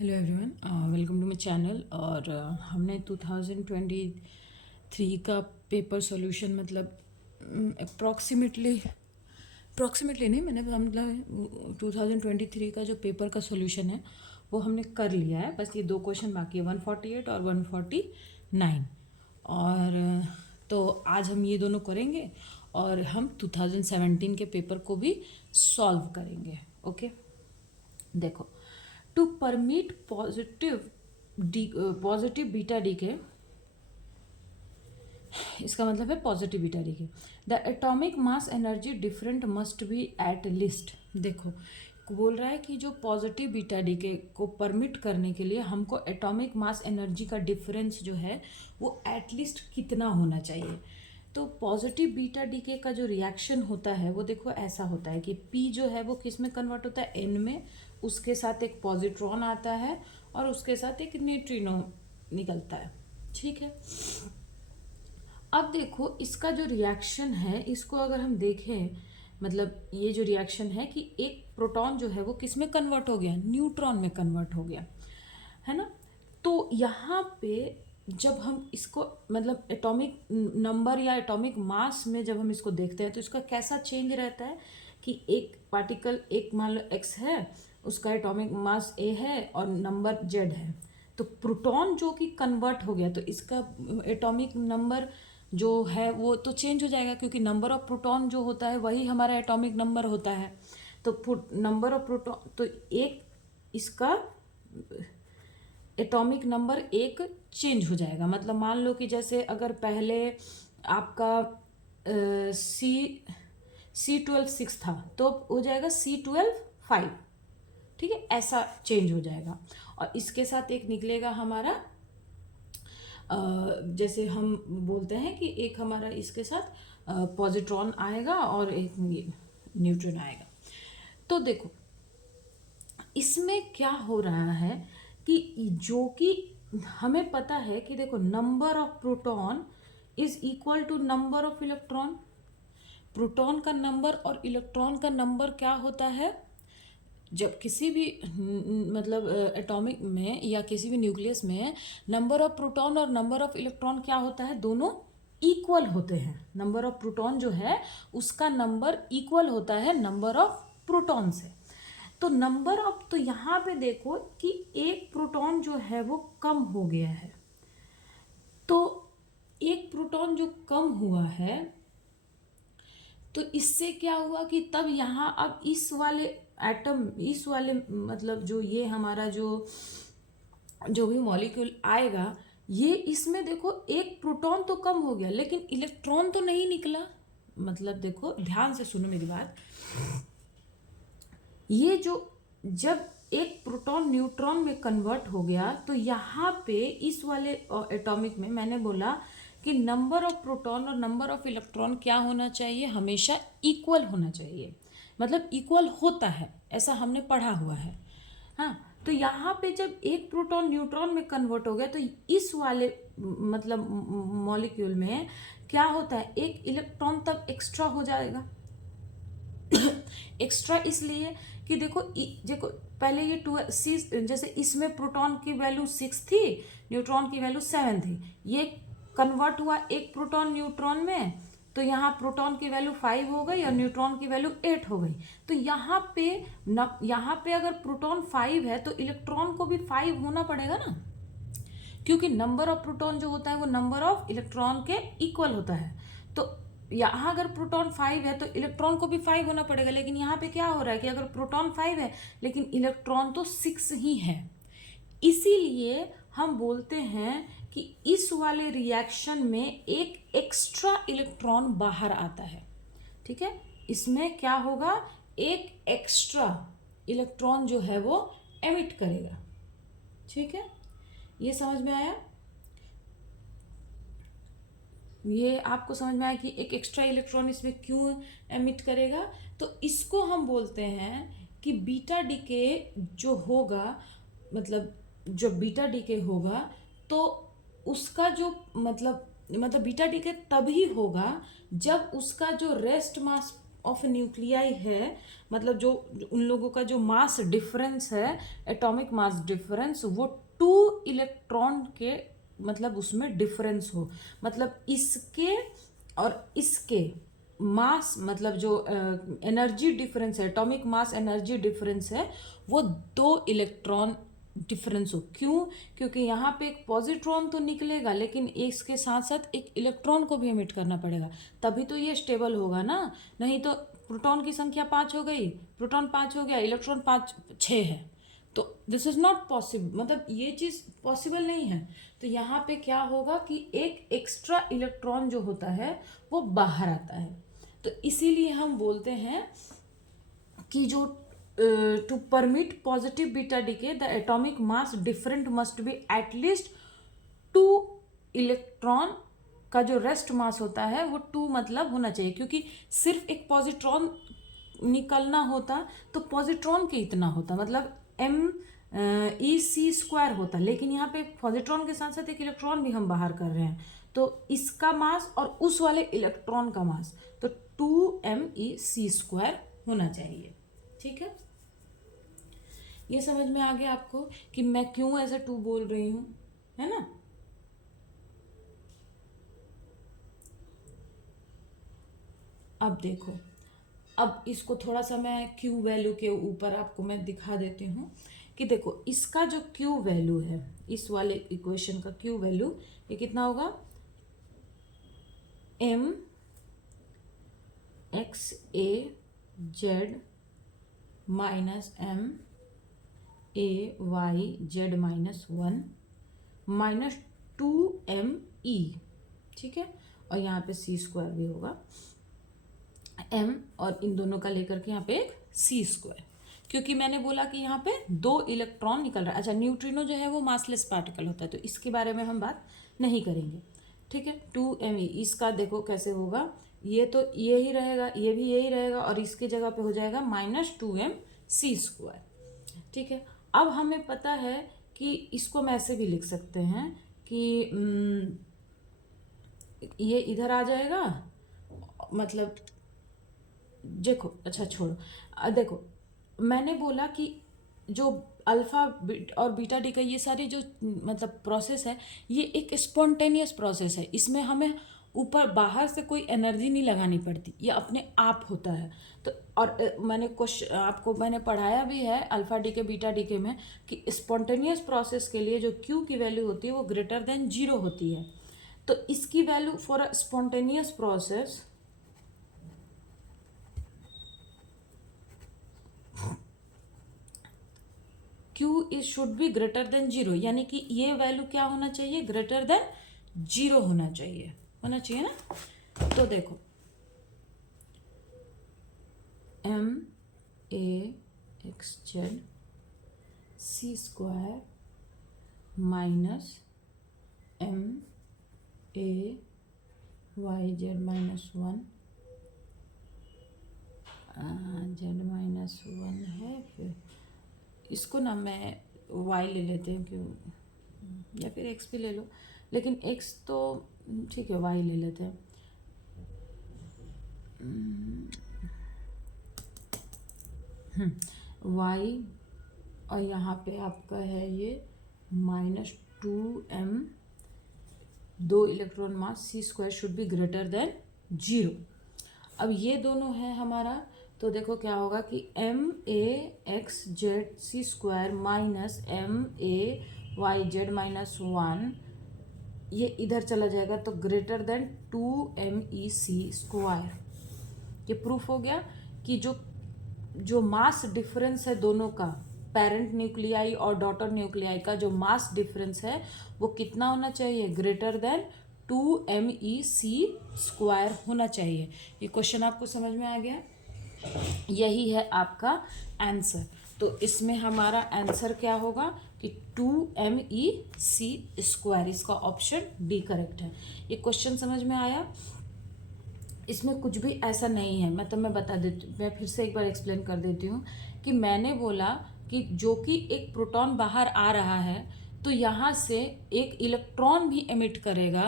Hello everyone, welcome to my channel. और हमने 2023 का पेपर सॉल्यूशन मतलब अप्रॉक्सीमेटली नहीं, मैंने मतलब 2023 का जो पेपर का सॉल्यूशन है वो हमने कर लिया है। बस ये दो क्वेश्चन बाकी है, 148 और 149। और तो आज हम ये दोनों करेंगे और हम 2017 के पेपर को भी सॉल्व करेंगे। ओके, देखो, to permit positive beta decay, इसका मतलब है positive beta decay, the atomic mass energy different must be at least. देखो, बोल रहा है कि जो पॉजिटिव बीटा डीके को परमिट करने के लिए हमको एटॉमिक मास एनर्जी का डिफरेंस जो है वो एटलीस्ट कितना होना चाहिए। तो पॉजिटिव बीटा डीके का जो रिएक्शन होता है वो देखो ऐसा होता है कि पी जो है वो किस में कन्वर्ट होता है, एन में, उसके साथ एक पॉजिट्रॉन आता है और उसके साथ एक न्यूट्रिनो निकलता है। ठीक है, अब देखो इसका जो रिएक्शन है इसको अगर हम देखें, मतलब ये जो रिएक्शन है कि एक प्रोटॉन जो है वो किस में कन्वर्ट हो गया, न्यूट्रॉन में कन्वर्ट हो गया, है ना। तो यहाँ पे जब हम इसको मतलब एटॉमिक नंबर या एटॉमिक मास में जब हम इसको देखते हैं तो इसका कैसा चेंज रहता है कि एक पार्टिकल, एक मान लो एक्स है, उसका एटॉमिक मास ए है और नंबर जेड है। तो प्रोटॉन जो कि कन्वर्ट हो गया तो इसका एटॉमिक नंबर जो है वो तो चेंज हो जाएगा, क्योंकि नंबर ऑफ प्रोटॉन जो होता है वही हमारा एटॉमिक नंबर होता है। तो नंबर ऑफ प्रोटॉन तो एक इसका एटॉमिक नंबर एक चेंज हो जाएगा। मतलब मान लो कि जैसे अगर पहले आपका C12 6 था तो हो जाएगा C12 5। ठीक है, ऐसा चेंज हो जाएगा। और इसके साथ एक निकलेगा हमारा जैसे हम बोलते हैं कि एक हमारा इसके साथ पॉजिट्रॉन आएगा और एक न्यूट्रॉन आएगा। तो देखो इसमें क्या हो रहा है कि जो कि हमें पता है कि देखो number of proton is equal to number of electron. Proton का नंबर और इलेक्ट्रॉन का नंबर क्या होता है, जब किसी भी मतलब एटॉमिक में या किसी भी न्यूक्लियस में नंबर ऑफ प्रोटॉन और नंबर ऑफ इलेक्ट्रॉन क्या होता है, दोनों इक्वल होते हैं। नंबर ऑफ प्रोटॉन जो है उसका नंबर इक्वल होता है नंबर ऑफ प्रोटॉन से। तो नंबर ऑफ, तो यहाँ पे देखो कि एक प्रोटॉन जो है वो कम हो गया है। तो एक प्रोटॉन जो कम हुआ है तो इससे क्या हुआ कि तब यहाँ अब इस वाले एटम, इस वाले मतलब जो ये हमारा जो भी मॉलिक्यूल आएगा, ये इसमें देखो एक प्रोटॉन तो कम हो गया लेकिन इलेक्ट्रॉन तो नहीं निकला। मतलब देखो ध्यान से सुनो मेरी बात, ये जो जब एक प्रोटॉन न्यूट्रॉन में कन्वर्ट हो गया तो यहाँ पे इस वाले एटॉमिक में मैंने बोला कि नंबर ऑफ प्रोटॉन और नंबर ऑफ इलेक्ट्रॉन क्या होना चाहिए, हमेशा इक्वल होना चाहिए। मतलब इक्वल होता है, ऐसा हमने पढ़ा हुआ है। हाँ, तो यहाँ पे जब एक प्रोटॉन न्यूट्रॉन में कन्वर्ट हो गया तो इस वाले मतलब मॉलिक्यूल में क्या होता है, एक इलेक्ट्रॉन तब एक्स्ट्रा हो जाएगा। एक्स्ट्रा इसलिए कि देखो देखो पहले ये टू सी, जैसे इसमें प्रोटॉन की वैल्यू 6 थी, न्यूट्रॉन की वैल्यू 7 थी, ये कन्वर्ट हुआ एक प्रोटॉन न्यूट्रॉन में, तो यहाँ प्रोटॉन की वैल्यू 5 हो गई और न्यूट्रॉन की वैल्यू 8 हो गई। तो यहाँ पे अगर प्रोटॉन 5 है तो इलेक्ट्रॉन को भी 5 होना पड़ेगा ना, क्योंकि नंबर ऑफ प्रोटॉन जो होता है वो नंबर ऑफ इलेक्ट्रॉन के इक्वल होता है। तो यहाँ अगर प्रोटॉन 5 है तो इलेक्ट्रॉन को भी 5 होना पड़ेगा। लेकिन यहाँ पे क्या हो रहा है कि अगर प्रोटॉन 5 है लेकिन इलेक्ट्रॉन तो 6 ही है, इसीलिए हम बोलते हैं कि इस वाले रिएक्शन में एक एक्स्ट्रा इलेक्ट्रॉन बाहर आता है। ठीक है, इसमें क्या होगा, एक एक्स्ट्रा इलेक्ट्रॉन जो है वो एमिट करेगा। ठीक है, ये समझ में आया, ये आपको समझ में आया कि एक एक्स्ट्रा इलेक्ट्रॉन इसमें क्यों एमिट करेगा। तो इसको हम बोलते हैं कि बीटा डीके जो होगा, मतलब जब बीटा डीके होगा तो उसका जो मतलब बीटा डीके तभी होगा जब उसका जो रेस्ट मास ऑफ न्यूक्लियाई है, मतलब जो उन लोगों का जो मास डिफरेंस है, एटॉमिक मास डिफरेंस, वो 2 इलेक्ट्रॉन के मतलब उसमें डिफरेंस हो, मतलब इसके और इसके मास, मतलब जो एनर्जी डिफरेंस है, एटॉमिक मास एनर्जी डिफरेंस है, वो 2 इलेक्ट्रॉन डिफरेंस हो। क्यों? क्योंकि यहाँ पे एक पॉजिट्रॉन तो निकलेगा, लेकिन इसके साथ साथ एक इलेक्ट्रॉन को भी एमिट करना पड़ेगा, तभी तो ये स्टेबल होगा ना। नहीं तो प्रोटॉन की संख्या 5 हो गई, प्रोटॉन 5 हो गया, इलेक्ट्रॉन 6 है, तो दिस इज नॉट पॉसिबल, मतलब ये चीज़ पॉसिबल नहीं है। तो यहाँ पे क्या होगा कि एक एक्स्ट्रा इलेक्ट्रॉन जो होता है वो बाहर आता है। तो इसीलिए हम बोलते हैं कि जो to permit positive beta decay the atomic mass different must be at least 2 electron का जो रेस्ट मास होता है वो 2 मतलब होना चाहिए, क्योंकि सिर्फ एक पॉजिट्रॉन निकलना होता तो पॉजिट्रॉन के इतना होता, मतलब MEc² होता, लेकिन यहाँ पे पॉजिट्रॉन के साथ साथ एक इलेक्ट्रॉन भी हम बाहर कर रहे हैं, तो इसका मास और उस वाले इलेक्ट्रॉन का मास तो 2MEc² होना चाहिए। ठीक है, ये समझ में आ गया आपको कि मैं क्यों ऐसे 2 बोल रही हूँ, है ना। अब देखो, अब इसको थोड़ा सा मैं क्यू वैल्यू के ऊपर आपको मैं दिखा देती हूँ कि देखो इसका जो क्यू वैल्यू है, इस वाले इक्वेशन का क्यू वैल्यू ये कितना होगा, MXAZ minus MAYZ-1 minus 2ME, ठीक है, और यहाँ पे C² भी होगा, M और इन दोनों का लेकर के यहाँ पे एक C², क्योंकि मैंने बोला कि यहाँ पे 2 इलेक्ट्रॉन निकल रहा है। अच्छा, न्यूट्रिनो जो है वो मासलेस पार्टिकल होता है, तो इसके बारे में हम बात नहीं करेंगे। ठीक है, 2ME इसका देखो कैसे होगा, ये तो ये ही रहेगा, ये भी यही रहेगा, और इसके जगह पे हो जाएगा -2MC²। ठीक है, अब हमें पता है कि इसको मैं ऐसे भी लिख सकते हैं कि ये इधर आ जाएगा, मतलब देखो, अच्छा छोड़ो, देखो मैंने बोला कि जो अल्फा और बीटा डी का ये सारी जो मतलब प्रोसेस है, ये एक स्पॉन्टेनियस प्रोसेस है, इसमें हमें ऊपर बाहर से कोई एनर्जी नहीं लगानी पड़ती, ये अपने आप होता है। तो और मैंने क्वेश्चन आपको मैंने पढ़ाया भी है अल्फा डी के बीटा डी के में कि स्पॉन्टेनियस प्रोसेस के लिए जो क्यू की वैल्यू होती है वो ग्रेटर देन 0 होती है। तो इसकी value for a spontaneous process Q is should be greater than 0, यानी कि ये वैल्यू क्या होना चाहिए, ग्रेटर देन 0 होना चाहिए ना। तो देखो MAXZ माइनस MAYZ-1 Z-1 है, फिर इसको ना मैं y ले लेते हैं, क्यों, या फिर x भी ले लो, लेकिन x तो ठीक है, y ले लेते हैं। y और यहाँ पे आपका है ये -2m, 2 electron mass, C² should be greater than 0। अब ये दोनों है हमारा, तो देखो क्या होगा कि MAXZ माइनस MAYZ-1 ये इधर चला जाएगा, तो ग्रेटर देन 2MEc²। ये प्रूफ हो गया कि जो मास डिफरेंस है दोनों का, पेरेंट न्यूक्लियाई और डॉटर न्यूक्लियाई का जो मास डिफरेंस है वो कितना होना चाहिए, ग्रेटर देन 2MEc² होना चाहिए। ये क्वेश्चन आपको समझ में आ गया, यही है आपका आंसर। तो इसमें हमारा आंसर क्या होगा कि 2MEc², इसका ऑप्शन डी करेक्ट है। ये क्वेश्चन समझ में आया, इसमें कुछ भी ऐसा नहीं है, मतलब मैं बता देती हूँ, मैं फिर से एक बार एक्सप्लेन कर देती हूँ कि मैंने बोला कि जो कि एक प्रोटॉन बाहर आ रहा है तो यहाँ से एक इलेक्ट्रॉन भी एमिट करेगा,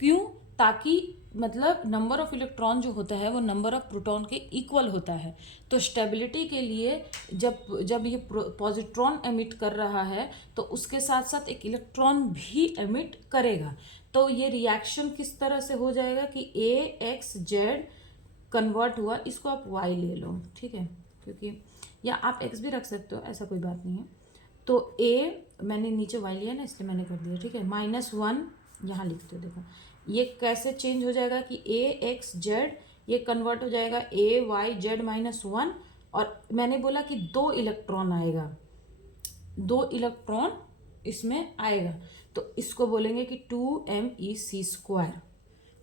क्यों, ताकि मतलब नंबर ऑफ इलेक्ट्रॉन जो होता है वो नंबर ऑफ प्रोटॉन के इक्वल होता है। तो स्टेबिलिटी के लिए जब जब ये पॉजिट्रॉन एमिट कर रहा है तो उसके साथ साथ एक इलेक्ट्रॉन भी एमिट करेगा। तो ये रिएक्शन किस तरह से हो जाएगा कि ए एक्स जेड कन्वर्ट हुआ, इसको आप वाई ले लो, ठीक है, क्योंकि या आप एक्स भी रख सकते हो, ऐसा कोई बात नहीं है। तो ए मैंने नीचे वाई लिया ना, इसलिए मैंने कर दिया, ठीक है। -1 यहाँ लिखते हो, देखो ये कैसे चेंज हो जाएगा कि ए एक्स जेड ये कन्वर्ट हो जाएगा ए वाई जेड -1, और मैंने बोला कि 2 इलेक्ट्रॉन आएगा, 2 इलेक्ट्रॉन इसमें आएगा, तो इसको बोलेंगे कि 2mEc²,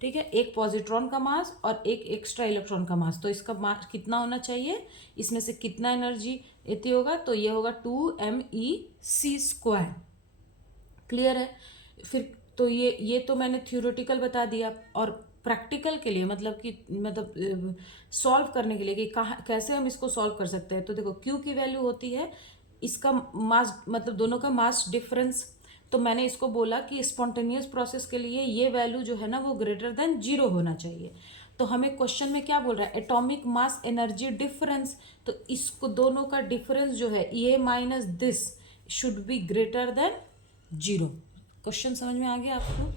ठीक है। एक पॉजिट्रॉन का मास और एक एक्स्ट्रा इलेक्ट्रॉन का मास, तो इसका मास कितना होना चाहिए, इसमें से कितना एनर्जी इतनी होगा, तो ये होगा 2mEc²। क्लियर है। फिर तो ये तो मैंने थ्योरेटिकल बता दिया, और प्रैक्टिकल के लिए मतलब सॉल्व करने के लिए कि कहाँ कैसे हम इसको सॉल्व कर सकते हैं। तो देखो क्यू की वैल्यू होती है इसका मास, मतलब दोनों का मास डिफरेंस। तो मैंने इसको बोला कि स्पॉन्टेनियस प्रोसेस के लिए ये वैल्यू जो है ना वो ग्रेटर देन 0 होना चाहिए। तो हमें क्वेश्चन में क्या बोल रहा है, एटॉमिक मास एनर्जी डिफरेंस, तो इसको दोनों का डिफरेंस जो है ये minus this should be greater than 0। Question समझ में आ गया आपको?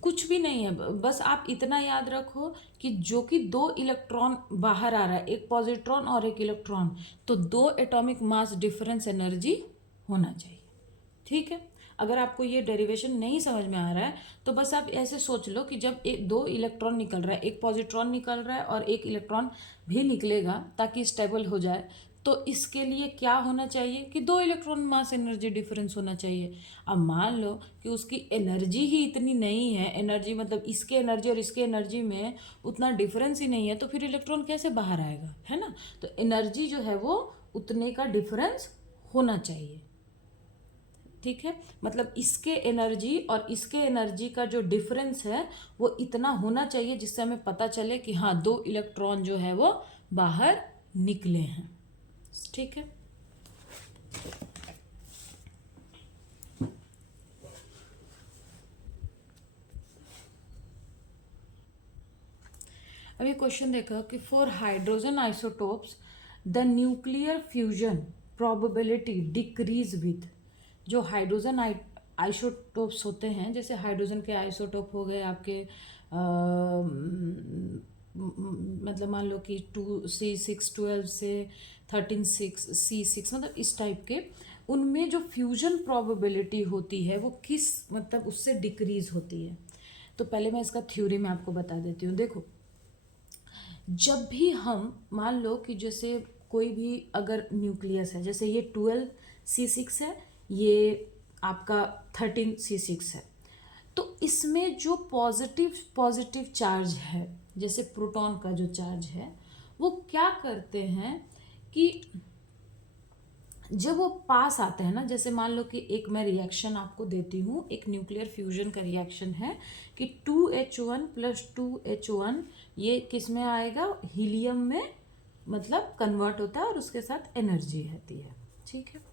कुछ भी नहीं है, बस आप इतना याद रखो कि जो कि 2 इलेक्ट्रॉन बाहर आ रहा है, एक पॉजिट्रॉन और एक इलेक्ट्रॉन, तो 2 एटॉमिक मास डिफरेंस एनर्जी होना चाहिए, ठीक है। अगर आपको ये डेरिवेशन नहीं समझ में आ रहा है तो बस आप ऐसे सोच लो कि जब 2 इलेक्ट्रॉन निकल रहा है, एक पॉजिट्रॉन निकल रहा है और एक इलेक्ट्रॉन भी निकलेगा ताकि स्टेबल हो जाए, तो इसके लिए क्या होना चाहिए कि 2 इलेक्ट्रॉन मास एनर्जी डिफरेंस होना चाहिए। अब मान लो कि उसकी एनर्जी ही इतनी नहीं है, एनर्जी मतलब इसके एनर्जी और इसके एनर्जी में उतना डिफरेंस ही नहीं है, तो फिर इलेक्ट्रॉन कैसे बाहर आएगा, है ना। तो एनर्जी जो है वो उतने का डिफरेंस होना चाहिए, ठीक है। मतलब इसके एनर्जी और इसके एनर्जी का जो डिफरेंस है वो इतना होना चाहिए जिससे हमें पता चले कि हाँ 2 इलेक्ट्रॉन जो है वो बाहर निकले हैं, ठीक है। अभी क्वेश्चन देखो कि for hydrogen isotopes the nuclear fusion probability decrease with, जो हाइड्रोजन आइसोटोप्स होते हैं, जैसे हाइड्रोजन के आइसोटोप हो गए आपके मतलब मान लो कि 2C612 से 13C6 मतलब इस टाइप के, उनमें जो फ्यूजन प्रोबेबिलिटी होती है वो किस मतलब उससे डिक्रीज होती है। तो पहले मैं इसका थ्योरी में आपको बता देती हूँ। देखो जब भी हम मान लो कि जैसे कोई भी अगर न्यूक्लियस है, जैसे ये 12C6 है, ये आपका 13C6 है, तो इसमें जो पॉजिटिव चार्ज है, जैसे प्रोटॉन का जो चार्ज है, वो क्या करते हैं कि जब वो पास आते हैं ना, जैसे मान लो कि एक मैं रिएक्शन आपको देती हूँ, एक न्यूक्लियर फ्यूजन का रिएक्शन है कि 2H1 + 2H1 ये किस में आएगा, हीलियम में मतलब कन्वर्ट होता है और उसके साथ एनर्जी रहती है, ठीक है।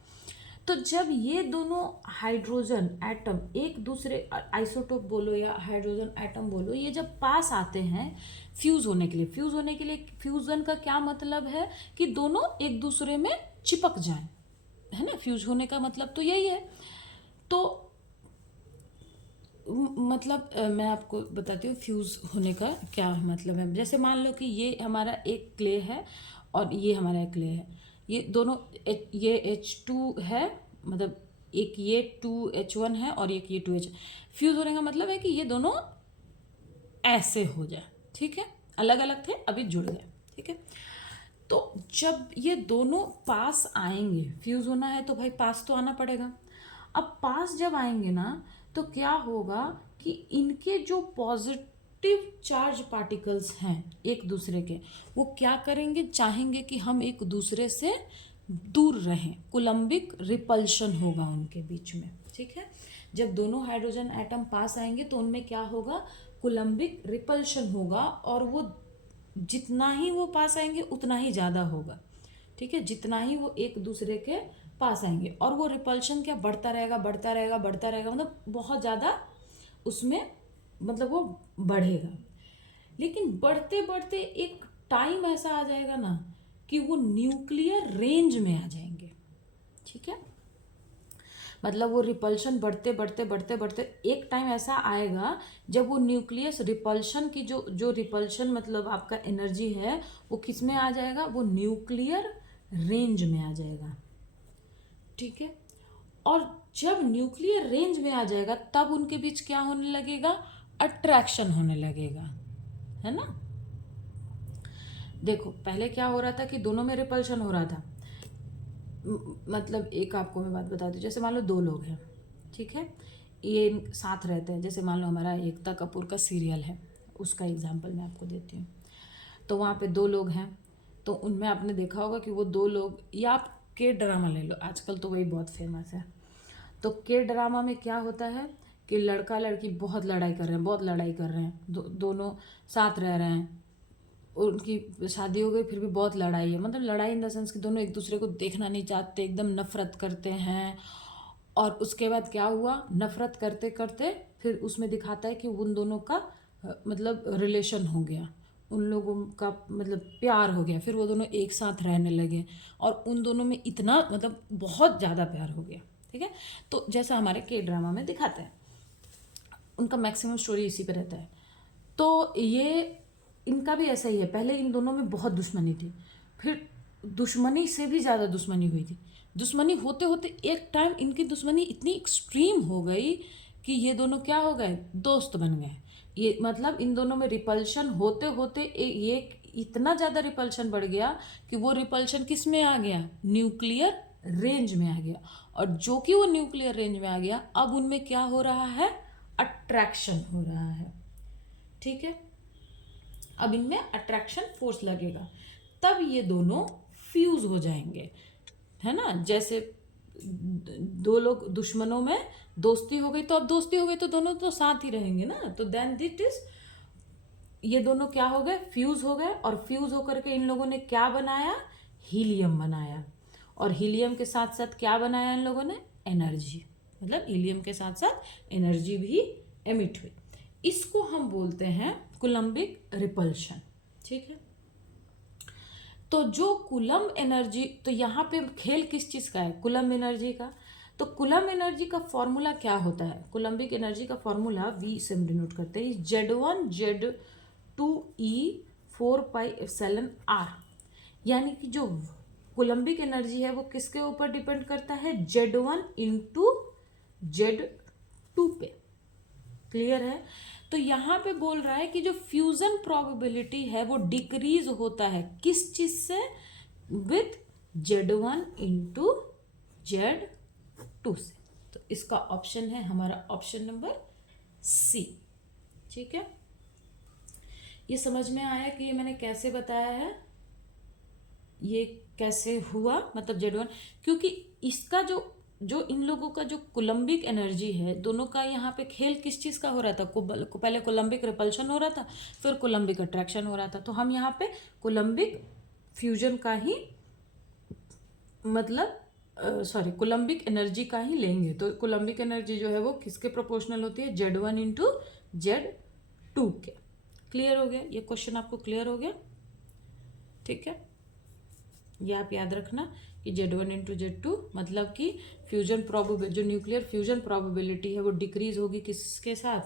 तो जब ये दोनों हाइड्रोजन एटम एक दूसरे, आइसोटोप बोलो या हाइड्रोजन एटम बोलो, ये जब पास आते हैं फ्यूज होने के लिए, फ्यूजन का क्या मतलब है कि दोनों एक दूसरे में चिपक जाएं, है ना। फ्यूज होने का मतलब तो यही है। तो मतलब मैं आपको बताती हूँ फ्यूज होने का क्या मतलब है। जैसे मान लो कि ये हमारा एक क्ले है और ये हमारा एक क्ले है, ये दोनों ये H2 है, मतलब एक ये 2H1 है और एक ये 2H। फ्यूज होने का मतलब है कि ये दोनों ऐसे हो जाए, ठीक है, अलग अलग थे अभी जुड़ गए, ठीक है। तो जब ये दोनों पास आएंगे, फ्यूज होना है तो भाई पास तो आना पड़ेगा। अब पास जब आएंगे ना तो क्या होगा कि इनके जो पॉजिटिव चार्ज पार्टिकल्स हैं एक दूसरे के, वो क्या करेंगे, चाहेंगे कि हम एक दूसरे से दूर रहें, कोलम्बिक रिपल्शन होगा उनके बीच में, ठीक है। जब दोनों हाइड्रोजन एटम पास आएंगे तो उनमें क्या होगा, कोलम्बिक रिपल्शन होगा, और वो जितना ही वो पास आएंगे उतना ही ज़्यादा होगा, ठीक है, जितना ही वो एक दूसरे के पास आएंगे, और वो रिपल्शन क्या बढ़ता रहेगा, मतलब बहुत ज़्यादा उसमें मतलब वो बढ़ेगा। लेकिन बढ़ते बढ़ते एक टाइम ऐसा आ जाएगा ना कि वो न्यूक्लियर रेंज में आ जाएंगे। ठीक है, मतलब वो रिपल्शन बढ़ते बढ़ते बढ़ते बढ़ते एक टाइम ऐसा आएगा जब वो न्यूक्लियस रिपल्शन की जो रिपल्शन मतलब आपका एनर्जी है वो किस में आ जाएगा, वो न्यूक्लियर रेंज में आ जाएगा। ठीक है, और जब न्यूक्लियर रेंज में आ जाएगा तब उनके बीच क्या होने लगेगा, अट्रैक्शन होने लगेगा, है ना। देखो पहले क्या हो रहा था कि दोनों में रिपल्शन हो रहा था। मतलब एक आपको मैं बात बता दूं, जैसे मान लो दो लोग हैं, ठीक है, ये साथ रहते हैं। जैसे मान लो हमारा एकता कपूर का सीरियल है, उसका एग्जांपल मैं आपको देती हूँ। तो वहाँ पे दो लोग हैं, तो उनमें आपने देखा होगा कि वो दो लोग, या आप के ड्रामा ले लो, आजकल तो वही बहुत फेमस है। तो के ड्रामा में क्या होता है कि लड़का लड़की बहुत लड़ाई कर रहे हैं, बहुत लड़ाई कर रहे हैं, दोनों साथ रह रहे हैं, उनकी शादी हो गई फिर भी बहुत लड़ाई है। मतलब लड़ाई इन द सेंस कि दोनों एक दूसरे को देखना नहीं चाहते, एकदम नफरत करते हैं। और उसके बाद क्या हुआ, नफरत करते करते फिर उसमें दिखाता है कि उन दोनों का मतलब रिलेशन हो गया, उन लोगों का मतलब प्यार हो गया, फिर वो दोनों एक साथ रहने लगे और उन दोनों में इतना मतलब बहुत ज़्यादा प्यार हो गया। ठीक है, तो जैसा हमारे के ड्रामा में दिखाते हैं, उनका मैक्सिमम स्टोरी इसी पे रहता है। तो ये इनका भी ऐसा ही है, पहले इन दोनों में बहुत दुश्मनी थी, फिर दुश्मनी से भी ज़्यादा दुश्मनी हुई थी। दुश्मनी होते होते एक टाइम इनकी दुश्मनी इतनी एक्सट्रीम हो गई कि ये दोनों क्या हो गए, दोस्त बन गए। ये मतलब इन दोनों में रिपल्शन होते होते ये इतना ज़्यादा रिपल्शन बढ़ गया कि वो रिपल्शन किस में आ गया, न्यूक्लियर रेंज में आ गया। और जो कि वो न्यूक्लियर रेंज में आ गया, अब उनमें क्या हो रहा है, अट्रैक्शन हो रहा है। ठीक है, अब इनमें अट्रैक्शन फोर्स लगेगा, तब ये दोनों फ्यूज हो जाएंगे, है ना। जैसे दो लोग दुश्मनों में दोस्ती हो गई, तो अब दोस्ती हो गई तो दोनों तो साथ ही रहेंगे ना, तो देन दिट इज, ये दोनों क्या हो गए, फ्यूज हो गए। और फ्यूज होकर के इन लोगों ने क्या बनाया, हीलियम बनाया। और हीलियम के साथ साथ क्या बनाया इन लोगों ने, एनर्जी। मतलब हीलियम के साथ साथ एनर्जी भी एमिट हुई। इसको हम बोलते हैं कुलम्बिक रिपल्शन। ठीक है, तो जो कुलम एनर्जी, तो यहाँ पे खेल किस चीज़ का है, कुलम एनर्जी का। तो कुलम एनर्जी का फॉर्मूला क्या होता है, कुलम्बिक एनर्जी का फॉर्मूला V से हम डिनोट करते हैं, Z1Z2E4πε/r। यानी कि जो कुलम्बिक एनर्जी है वो किसके ऊपर डिपेंड करता है, Z1 इंटू Z2 पे। क्लियर है। तो यहाँ पे बोल रहा है कि जो फ्यूजन प्रोबेबिलिटी है वो डिक्रीज होता है किस चीज से, विथ Z1 इंटू Z2 से। तो इसका ऑप्शन है हमारा ऑप्शन नंबर C। ठीक है, ये समझ में आया कि ये मैंने कैसे बताया है, ये कैसे हुआ, मतलब Z1, क्योंकि इसका जो इन लोगों का जो कुलम्बिक एनर्जी है, दोनों का यहाँ पे खेल किस चीज़ का हो रहा था, पहले कुलम्बिक रिपल्शन हो रहा था, फिर कुलम्बिक अट्रैक्शन हो रहा था। तो हम यहाँ पे कुलम्बिक फ्यूजन का ही मतलब सॉरी कुलम्बिक एनर्जी का ही लेंगे। तो कुलम्बिक एनर्जी जो है वो किसके प्रोपोर्शनल होती है, Z1 इंटू Z2 के। क्लियर हो गया, ये क्वेश्चन आपको क्लियर हो गया। ठीक है, ये आप याद रखना कि Z1 इंटू Z2 मतलब कि फ्यूजन प्रोबेबिलिटी, जो न्यूक्लियर फ्यूजन प्रोबेबिलिटी है वो डिक्रीज होगी किसके साथ,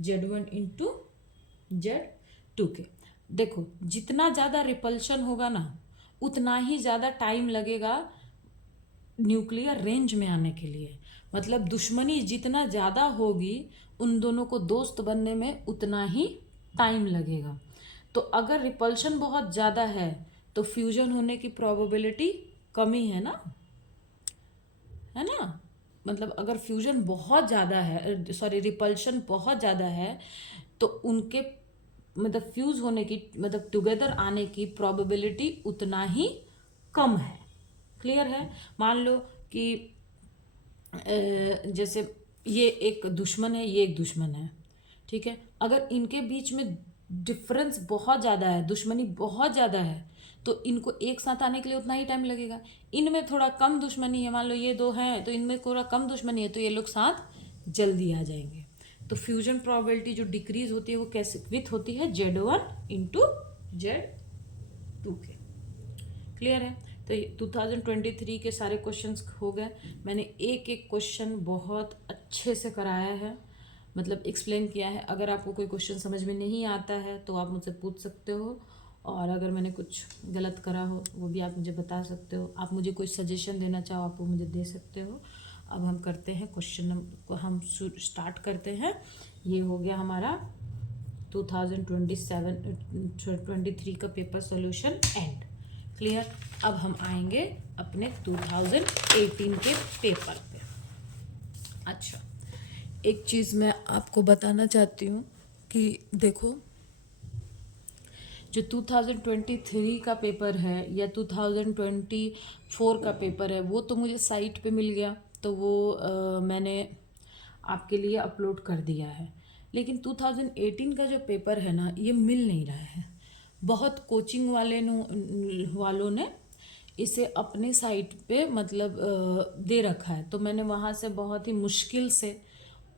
Z1 इंटू Z2 के। देखो जितना ज़्यादा रिपल्शन होगा ना उतना ही ज़्यादा टाइम लगेगा न्यूक्लियर रेंज में आने के लिए। मतलब दुश्मनी जितना ज़्यादा होगी उन दोनों को दोस्त बनने में उतना ही टाइम लगेगा। तो अगर रिपल्शन बहुत ज़्यादा है तो फ्यूजन होने की प्रोबेबिलिटी कमी है ना, है ना। मतलब अगर फ्यूजन बहुत ज़्यादा है, सॉरी रिपल्शन बहुत ज़्यादा है, तो उनके मतलब फ्यूज होने की मतलब टुगेदर आने की प्रोबेबिलिटी उतना ही कम है। क्लियर है। मान लो कि जैसे ये एक दुश्मन है, ये एक दुश्मन है, ठीक है। अगर इनके बीच में डिफरेंस बहुत ज़्यादा है, दुश्मनी बहुत ज़्यादा है, तो इनको एक साथ आने के लिए उतना ही टाइम लगेगा। इनमें थोड़ा कम दुश्मनी है, मान लो ये दो हैं तो इनमें थोड़ा कम दुश्मनी है, तो ये लोग साथ जल्दी आ जाएंगे। तो फ्यूजन प्रोबेबिलिटी जो डिक्रीज होती है वो कैसे विथ होती है Z1 इंटू Z2 के। क्लियर है। तो 2023 के सारे क्वेश्चंस हो गए। मैंने एक एक क्वेश्चन बहुत अच्छे से कराया है, मतलब एक्सप्लेन किया है। अगर आपको कोई क्वेश्चन समझ में नहीं आता है तो आप मुझसे पूछ सकते हो, और अगर मैंने कुछ गलत करा हो वो भी आप मुझे बता सकते हो। आप मुझे कोई सजेशन देना चाहो आप वो मुझे दे सकते हो। अब हम करते हैं क्वेश्चन नंबर, हम स्टार्ट करते हैं। ये हो गया हमारा 2023 का पेपर सॉल्यूशन एंड। क्लियर। अब हम आएंगे अपने 2018 के पेपर पे। अच्छा, एक चीज़ मैं आपको बताना चाहती हूँ कि देखो, जो 2023 का पेपर है या 2024 का पेपर है वो तो मुझे साइट पे मिल गया, तो वो मैंने आपके लिए अपलोड कर दिया है। लेकिन 2018 का जो पेपर है ना, ये मिल नहीं रहा है। बहुत कोचिंग वालों ने इसे अपने साइट पे मतलब दे रखा है, तो मैंने वहाँ से बहुत ही मुश्किल से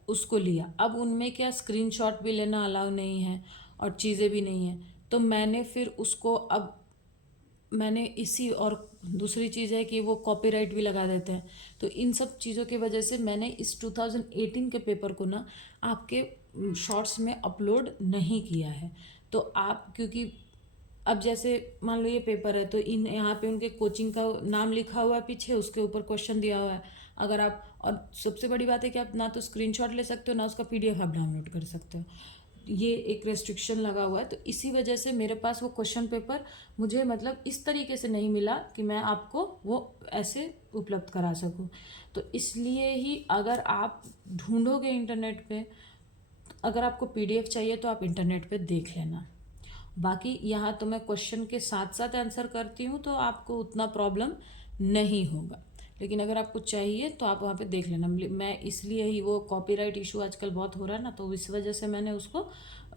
उसको लिया। अब उनमें क्या स्क्रीनशॉट भी लेना अलाउ नहीं है और चीज़ें भी नहीं है, तो मैंने फिर उसको, अब मैंने इसी, और दूसरी चीज़ है कि वो कॉपीराइट भी लगा देते हैं, तो इन सब चीज़ों की वजह से मैंने इस 2018 के पेपर को ना आपके शॉर्ट्स में अपलोड नहीं किया है। तो आप, क्योंकि अब जैसे मान लो ये पेपर है तो इन यहाँ पे उनके कोचिंग का नाम लिखा हुआ है पीछे, उसके ऊपर क्वेश्चन दिया हुआ है। अगर आप, और सबसे बड़ी बात है कि आप ना तो स्क्रीनशॉट ले सकते हो ना उसका PDF आप डाउनलोड कर सकते हो, ये एक रेस्ट्रिक्शन लगा हुआ है। तो इसी वजह से मेरे पास वो क्वेश्चन पेपर मुझे मतलब इस तरीके से नहीं मिला कि मैं आपको वो ऐसे उपलब्ध करा सकूं। तो इसलिए ही अगर आप ढूंढोगे इंटरनेट पे, अगर आपको PDF चाहिए तो आप इंटरनेट पे देख लेना। बाकी यहाँ तो मैं क्वेश्चन के साथ साथ आंसर करती हूँ, तो आपको उतना प्रॉब्लम नहीं होगा। लेकिन अगर आपको चाहिए तो आप वहाँ पे देख लेना। मैं इसलिए ही, वो कॉपीराइट इशू आजकल बहुत हो रहा है ना, तो इस वजह से मैंने उसको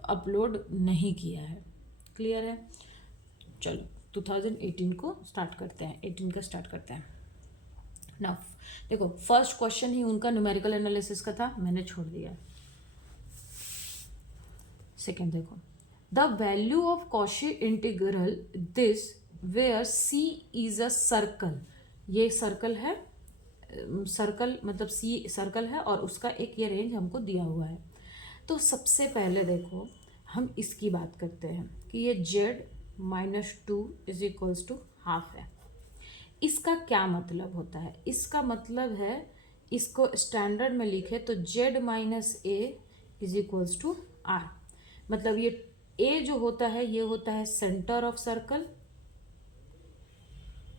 अपलोड नहीं किया है। क्लियर है। चलो 2018 को स्टार्ट करते हैं, 18 का स्टार्ट करते हैं ना। देखो, फर्स्ट क्वेश्चन ही उनका न्यूमेरिकल एनालिसिस का था, मैंने छोड़ दिया। सेकेंड देखो, the value of Cauchy integral this where C is a circle. ये सर्कल है, सर्कल मतलब C सर्कल है और उसका एक ये रेंज हमको दिया हुआ है। तो सबसे पहले देखो हम इसकी बात करते हैं कि ये Z-2 is equals to half है। इसका क्या मतलब होता है? इसका मतलब है, इसको स्टैंडर्ड में लिखे तो Z-A is equals to R। मतलब ये A जो होता है ये होता है centre of circle,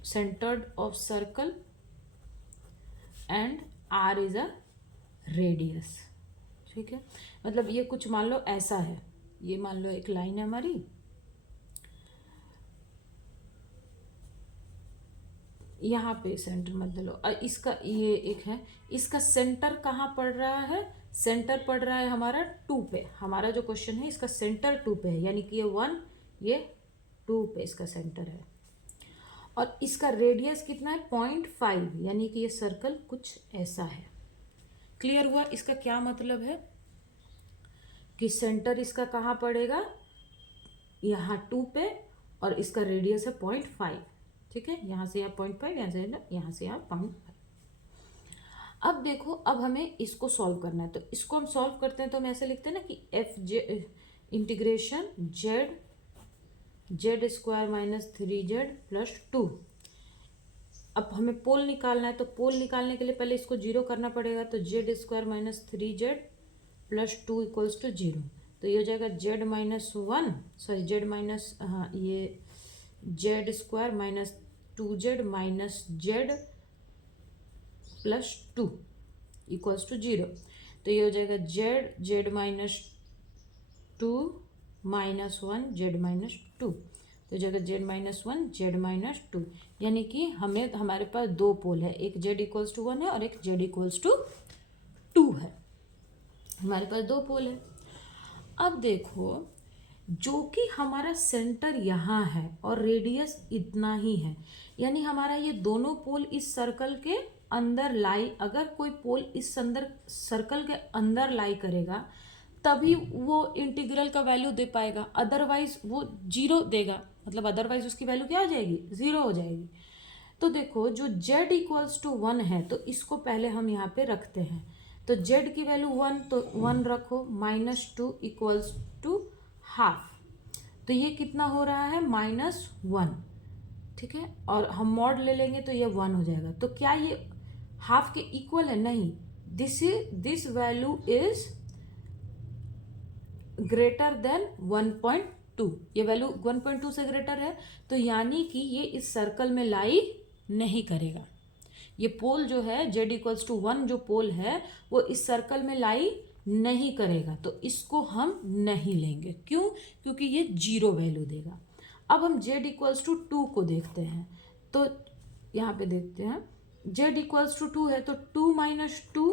centred of circle, and R is a radius. ठीक है, मतलब ये कुछ मान लो ऐसा है, ये मान लो एक लाइन है हमारी, यहाँ पे सेंटर मत लो, और इसका ये एक है, इसका सेंटर कहाँ पड़ रहा है? सेंटर पड़ रहा है हमारा 2 पे। हमारा जो क्वेश्चन है इसका सेंटर 2 पे है, यानी कि ये 1, ये 2 पे इसका सेंटर है। और इसका रेडियस कितना है? 0.5, यानी कि ये सर्कल कुछ ऐसा है। क्लियर हुआ? इसका क्या मतलब है कि सेंटर इसका कहाँ पड़ेगा? यहाँ 2 पे, और इसका रेडियस है 0.5। ठीक है, यहाँ से आप 0.5, यहाँ से आप 0.5। अब देखो, अब हमें इसको सॉल्व करना है, तो इसको हम सॉल्व करते हैं तो हम ऐसे लिखते हैं ना कि FJ integration Z² minus 3Z plus 2। अब हमें पोल निकालना है, तो पोल निकालने के लिए पहले इसको 0 करना पड़ेगा, तो Z² minus 3Z plus 2 equals to 0। तो ये हो जाएगा Z minus 1, sorry Z minus, हाँ ये Z² minus 2Z minus Z plus 2 equals to 0। तो ये हो जाएगा Z minus 2 minus 1 Z minus 2। तो जगह Z माइनस 1 Z माइनस 2, यानी कि हमें, हमारे पास दो पोल है, एक Z इक्वल्स टू 1 है और एक Z इक्वल्स टू 2 है। हमारे पास दो पोल है। अब देखो, जो कि हमारा सेंटर यहाँ है और रेडियस इतना ही है, यानी हमारा ये दोनों पोल इस सर्कल के अंदर लाई, अगर कोई पोल इस अंदर सर्कल के अंदर लाई करेगा तभी वो इंटीग्रल का वैल्यू दे पाएगा, अदरवाइज वो जीरो देगा, मतलब अदरवाइज उसकी वैल्यू क्या आ जाएगी, जीरो हो जाएगी। तो देखो जो z इक्वल्स टू 1 है तो इसको पहले हम यहाँ पे रखते हैं, तो z की वैल्यू 1 तो 1 रखो, -2 इक्वल्स टू हाफ, तो ये कितना हो रहा है -1, ठीक है, और हम मॉड ले लेंगे तो ये 1 हो जाएगा। तो क्या ये हाफ के इक्वल है, नहीं, this value is greater than 1.2, ये वैल्यू 1.2 से ग्रेटर है, तो यानी कि ये इस सर्कल में लाई नहीं करेगा। ये पोल जो है z इक्वल्स टू 1 जो पोल है वो इस सर्कल में लाई नहीं करेगा, तो इसको हम नहीं लेंगे। क्यों? क्योंकि ये जीरो वैल्यू देगा। अब हम z इक्वल्स टू 2 को देखते हैं, तो यहाँ पे देखते हैं z इक्वल्स टू 2 है, तो 2 माइनस 2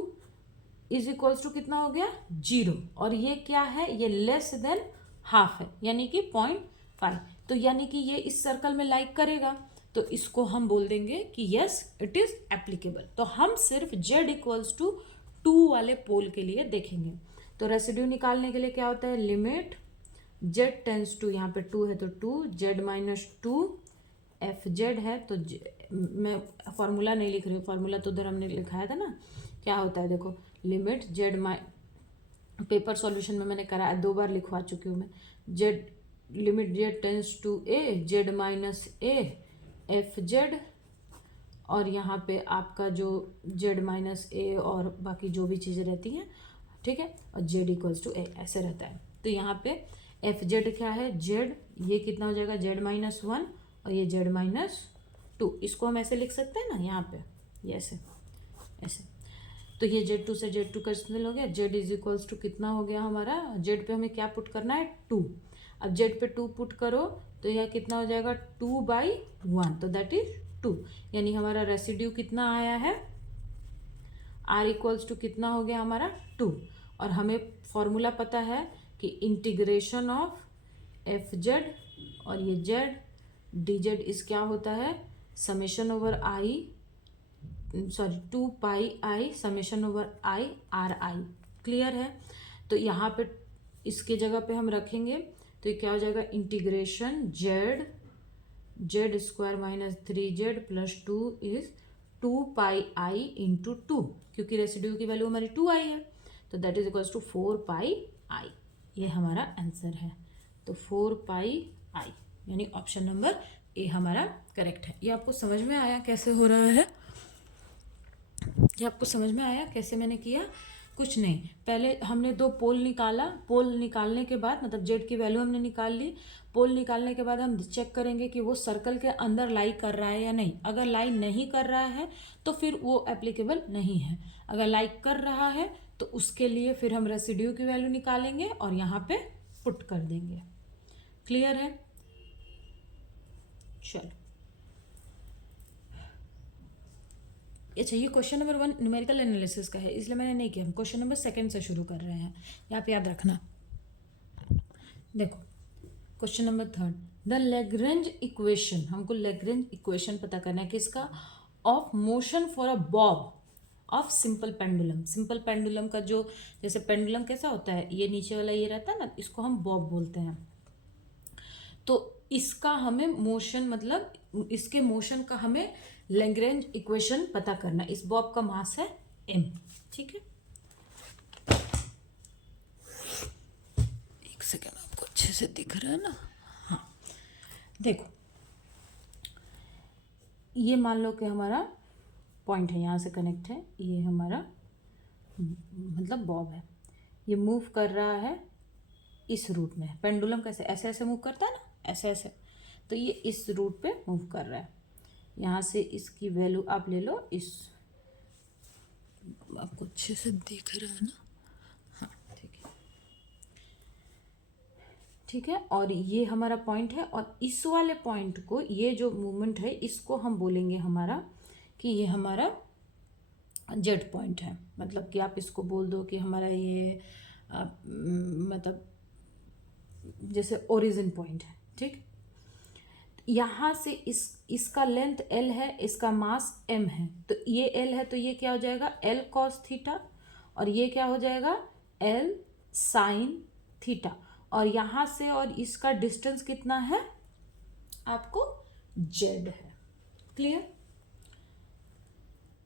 इज इक्वल्स टू कितना हो गया, 0, और ये क्या है, ये लेस देन हाफ है, यानी कि 0.5, तो यानी कि ये इस सर्कल में लाइक करेगा, तो इसको हम बोल देंगे कि यस इट इज एप्लीकेबल। तो हम सिर्फ z इक्वल्स टू 2 वाले पोल के लिए देखेंगे। तो रेसिड्यू निकालने के लिए क्या होता है, लिमिट z टेंस टू, यहाँ पे 2 है तो 2, z माइनस 2 एफ जेड है, तो मैं फॉर्मूला नहीं लिख रही हूँ, फॉर्मूला तो उधर हमने लिखाया था ना, क्या होता है देखो, लिमिट जेड पेपर सॉल्यूशन में मैंने कराया, 2 बार लिखवा चुकी हूँ मैं, Z limit Z tends to A Z minus A F Z, और यहाँ पे आपका जो जेड माइनस ए और बाकी जो भी चीज़ें रहती हैं, ठीक है, और जेड इक्वल्स टू ए ऐसे रहता है। तो यहाँ पे एफ जेड क्या है, जेड, ये कितना हो जाएगा जेड माइनस 1 और ये जेड माइनस 2, इसको हम ऐसे लिख सकते हैं ना यहाँ पे, ये ऐसे ऐसे, तो ये Z2 से Z2 कैंसिल हो गया, Z इज इक्वल्स टू कितना हो गया हमारा, Z पे हमें क्या पुट करना है 2, अब Z पे 2 पुट करो तो यह कितना हो जाएगा 2/1, तो दैट इज 2, यानी हमारा रेसिड्यू कितना आया है, R इक्वल्स टू कितना हो गया हमारा 2, और हमें फॉर्मूला पता है कि इंटीग्रेशन ऑफ एफ जेड और ये जेड डी जेड इस क्या होता है, summation over I, sorry 2πi summation over I R I, clear है। तो यहाँ पे इसके जगह पे हम रखेंगे तो ये क्या हो जाएगा, integration Z square minus 3z plus 2 is 2πi into 2, क्योंकि रेसिड्यू की वैल्यू हमारी 2i है, तो that is equals to 4πi, ये हमारा आंसर है। तो 4πi यानी ऑप्शन नंबर ए हमारा करेक्ट है। ये आपको समझ में आया कैसे हो रहा है, ये आपको समझ में आया कैसे मैंने किया? कुछ नहीं, पहले हमने 2 पोल निकाला, पोल निकालने के बाद मतलब जेड की वैल्यू हमने निकाल ली, पोल निकालने के बाद हम चेक करेंगे कि वो सर्कल के अंदर लाई कर रहा है या नहीं, अगर लाई नहीं कर रहा है तो फिर वो एप्लीकेबल नहीं है, अगर लाई कर रहा है तो उसके लिए फिर हम रेसिड्यू की वैल्यू निकालेंगे और यहाँ पे पुट कर देंगे। क्लियर है? चलो, अच्छा ये क्वेश्चन नंबर 1 न्यूमेरिकल एनालिसिस का है, इसलिए मैंने नहीं किया, हम क्वेश्चन नंबर 2 से शुरू कर रहे हैं, यहाँ पे याद रखना। देखो question number 3, the Lagrange equation, हमको लैग्रेंज इक्वेशन पता करना है किसका, of motion for a Bob of simple pendulum. Simple pendulum का जो, जैसे पेंडुलम कैसा होता है, ये नीचे वाला ये रहता है ना, इसको हम बॉब बोलते हैं, तो इसका हमें मोशन मतलब इसके मोशन का हमें लैग्रेंज इक्वेशन पता करना। इस बॉब का मास है m, ठीक है, एक सेकेंड, आपको अच्छे से दिख रहा है ना, हाँ देखो ये मान लो कि हमारा पॉइंट है, यहाँ से कनेक्ट है, ये हमारा मतलब बॉब है, ये मूव कर रहा है इस रूट में, पेंडुलम कैसे ऐसे ऐसे मूव करता है ना, ऐसे ऐसे, तो ये इस रूट पे मूव कर रहा है, यहाँ से इसकी वैल्यू आप ले लो, इस आपको अच्छे से दिख रहा है ना, हाँ ठीक है, ठीक है, और ये हमारा पॉइंट है, और इस वाले पॉइंट को, ये जो मूवमेंट है इसको हम बोलेंगे हमारा कि ये हमारा जेड पॉइंट है, मतलब कि आप इसको बोल दो कि हमारा ये मतलब जैसे ओरिजिन पॉइंट है, ठीक। यहाँ से इसका लेंथ l है, इसका मास m है, तो ये l है तो ये क्या हो जाएगा l cos थीटा, और ये क्या हो जाएगा l sin थीटा, और यहाँ से और इसका डिस्टेंस कितना है आपको z है। क्लियर?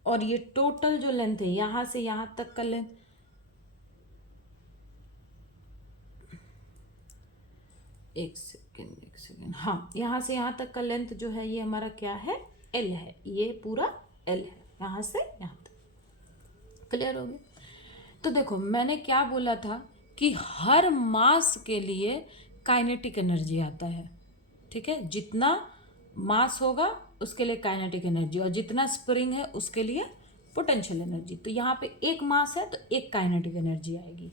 और ये टोटल जो लेंथ है यहाँ से यहाँ तक का लेंथ, एक सेकेंड, हाँ, यहाँ से यहाँ तक का लेंथ जो है ये हमारा क्या है l है, ये पूरा l है यहाँ से यहाँ तक। क्लियर हो गया? तो देखो मैंने क्या बोला था कि हर मास के लिए काइनेटिक एनर्जी आता है, ठीक है, जितना मास होगा उसके लिए काइनेटिक एनर्जी, और जितना स्प्रिंग है उसके लिए पोटेंशियल एनर्जी। तो यहाँ पे एक मास है तो एक काइनेटिक एनर्जी आएगी,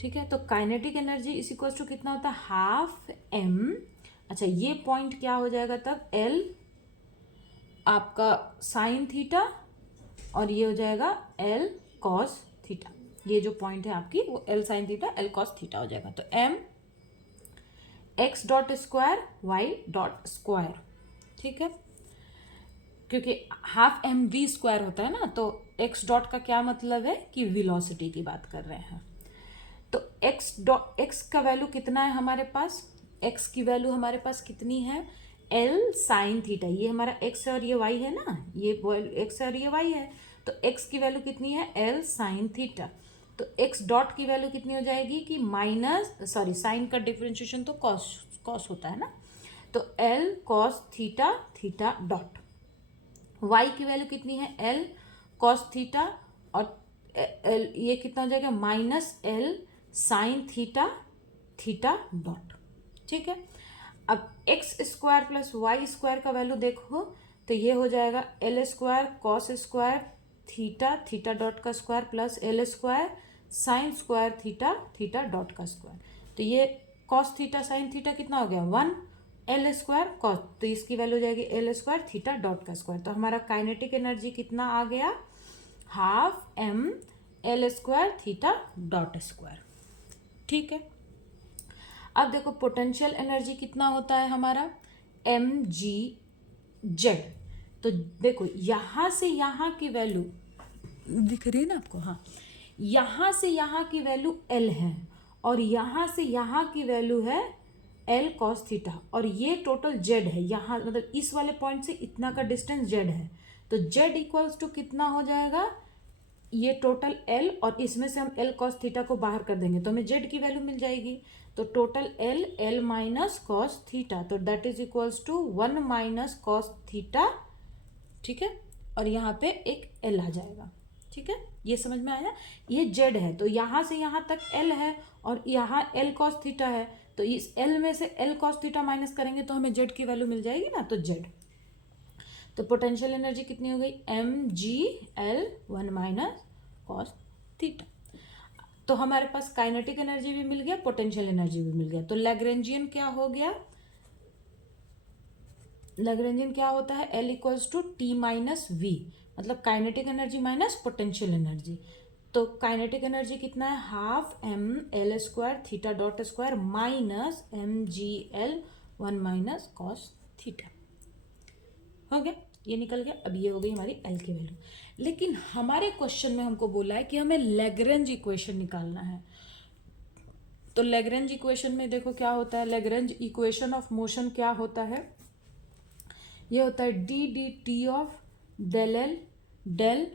ठीक है। तो काइनेटिक एनर्जी इस इक्वल्स टू कितना होता है हाफ m। अच्छा, ये पॉइंट क्या हो जाएगा तब l आपका साइन थीटा, और ये हो जाएगा l कॉस थीटा। ये जो पॉइंट है आपकी वो l sine theta l cos theta हो जाएगा। तो m x dot square y dot square, ठीक है, क्योंकि हाफ m v स्क्वायर होता है ना, तो x डॉट का क्या मतलब है कि वेलोसिटी की बात कर रहे हैं। तो x का वैल्यू कितना है हमारे पास, x की वैल्यू हमारे पास कितनी है l साइन थीटा, ये हमारा x है और ये y है ना, ये x है और ये y है, तो x की वैल्यू कितनी है l साइन थीटा। तो x डॉट की वैल्यू कितनी हो जाएगी कि साइन का डिफरेंशिएशन तो कॉस होता है ना, तो l cos theta theta dot. y की वैल्यू कितनी है l कॉस थीटा, और ये कितना हो जाएगा minus l sine theta theta dot, ठीक है। अब x square plus y square का वैल्यू देखो तो ये हो जाएगा L square cos square theta theta dot का square plus L square sine square theta theta dot का स्क्वायर। तो ये कॉस थीटा साइन थीटा कितना हो गया 1 एल स्क्वायर कॉस, तो इसकी वैल्यू हो जाएगी एल स्क्वायर थीटा डॉट का स्क्वायर। तो हमारा काइनेटिक एनर्जी कितना आ गया half m L square theta dot square, ठीक है। अब देखो पोटेंशियल एनर्जी कितना होता है हमारा एम जी जेड। तो देखो यहाँ से यहाँ की वैल्यू दिख रही है ना आपको, हाँ, यहाँ से यहाँ की वैल्यू एल है और यहाँ से यहाँ की वैल्यू है एल कॉस थीटा, और ये टोटल जेड है, यहाँ मतलब इस वाले पॉइंट से इतना का डिस्टेंस जेड है। तो जेड इक्वल्स टू कितना हो जाएगा ये टोटल एल, और इसमें से हम एल कॉस थीटा को बाहर कर देंगे तो हमें जेड की वैल्यू मिल जाएगी। तो total L minus cos theta, तो that is equals to 1 minus cos theta, ठीक है, और यहाँ पे एक एल आ जाएगा, ठीक है। ये समझ में आया, ये जेड है तो यहाँ से यहाँ तक एल है और यहाँ एल कॉस थीटा है, तो इस एल में से एल कॉस थीटा माइनस करेंगे तो हमें जेड की वैल्यू मिल जाएगी ना, तो जेड। तो पोटेंशियल एनर्जी कितनी हो गई M G L 1 minus cos theta. तो हमारे पास काइनेटिक एनर्जी भी मिल गया, पोटेंशियल एनर्जी भी मिल गया। तो लैग्रेंजियन क्या हो गया, लैग्रेंजियन क्या होता है L equals to T minus V, मतलब kinetic energy minus potential energy. तो काइनेटिक एनर्जी कितना है half M L square theta dot square minus M G L 1 minus cos theta, हो गया, ये निकल गया। अब ये हो गई हमारी एल की वैल्यू। लेकिन हमारे क्वेश्चन में हमको बोला है कि हमें लैग्रेंज इक्वेशन निकालना है। तो लैग्रेंज इक्वेशन में देखो क्या होता है, लैग्रेंज इक्वेशन ऑफ मोशन क्या होता है, ये होता है D D T of del L del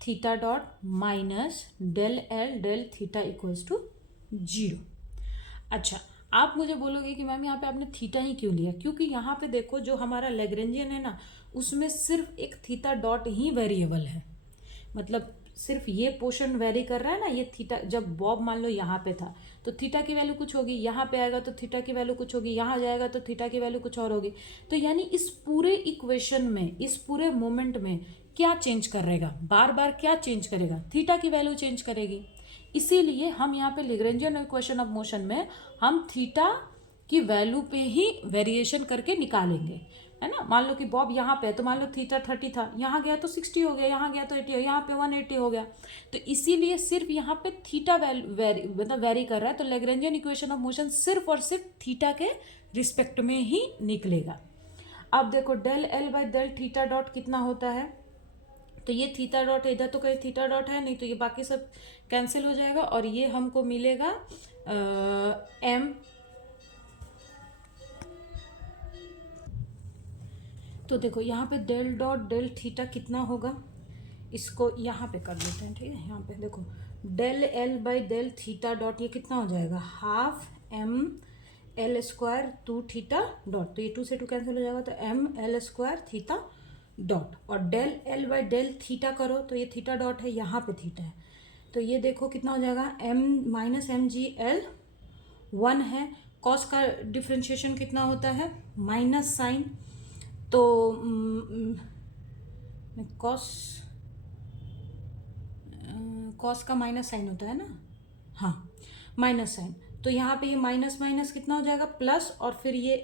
theta dot minus del L del theta equals to 0। अच्छा, आप मुझे बोलोगे कि मैम यहाँ पे आपने थीटा ही क्यों लिया, क्योंकि यहाँ पे देखो जो हमारा लैग्रेंजियन है ना उसमें सिर्फ एक थीटा डॉट ही वेरिएबल है, मतलब सिर्फ ये पोर्शन वेरी कर रहा है ना, ये थीटा, जब बॉब मान लो यहाँ पे था तो थीटा की वैल्यू कुछ होगी, यहाँ पे आएगा तो थीटा की वैल्यू कुछ होगी, यहाँ जाएगा तो थीटा की वैल्यू कुछ और होगी। तो यानी इस पूरे इक्वेशन में, इस पूरे मोमेंट में क्या चेंज करेगा, बार बार क्या चेंज करेगा, थीटा की वैल्यू चेंज करेगी। इसीलिए हम यहाँ पे लैग्रेंजियन इक्वेशन ऑफ मोशन में हम थीटा की वैल्यू पे ही वेरिएशन करके निकालेंगे, है ना। मान लो कि बॉब यहाँ पे है तो मान लो थीटा 30 था, यहाँ गया तो 60 हो गया, यहाँ गया तो 80 हो, यहाँ पे 180 हो गया। तो इसीलिए सिर्फ यहाँ पे थीटा मतलब वेरी कर रहा है। तो लैग्रेंजियन इक्वेशन ऑफ मोशन सिर्फ और सिर्फ थीटा के रिस्पेक्ट में ही निकलेगा। अब देखो del L by del theta dot कितना होता है, तो ये थीटा डॉट इधर तो कहीं थीटा डॉट है नहीं, तो ये बाकी सब कैंसिल हो जाएगा और ये हमको मिलेगा एम। तो देखो यहाँ पे डेल डॉट डेल थीटा कितना होगा, इसको यहाँ पे कर देते हैं, ठीक है। यहाँ पे देखो del L by del theta dot ये कितना हो जाएगा, half M L square two theta dot, तो ये 2 से 2 कैंसिल हो जाएगा, तो M L square theta dot. और del L by del theta करो तो ये थीटा डॉट है, यहाँ पे थीटा है, तो ये देखो कितना हो जाएगा, M minus M G L 1 है। कॉस का डिफ्रेंशिएशन कितना होता है, माइनस साइन, तो कॉस का माइनस साइन होता है ना, हाँ माइनस साइन, तो यहाँ पे ये माइनस माइनस कितना हो जाएगा, प्लस, और फिर ये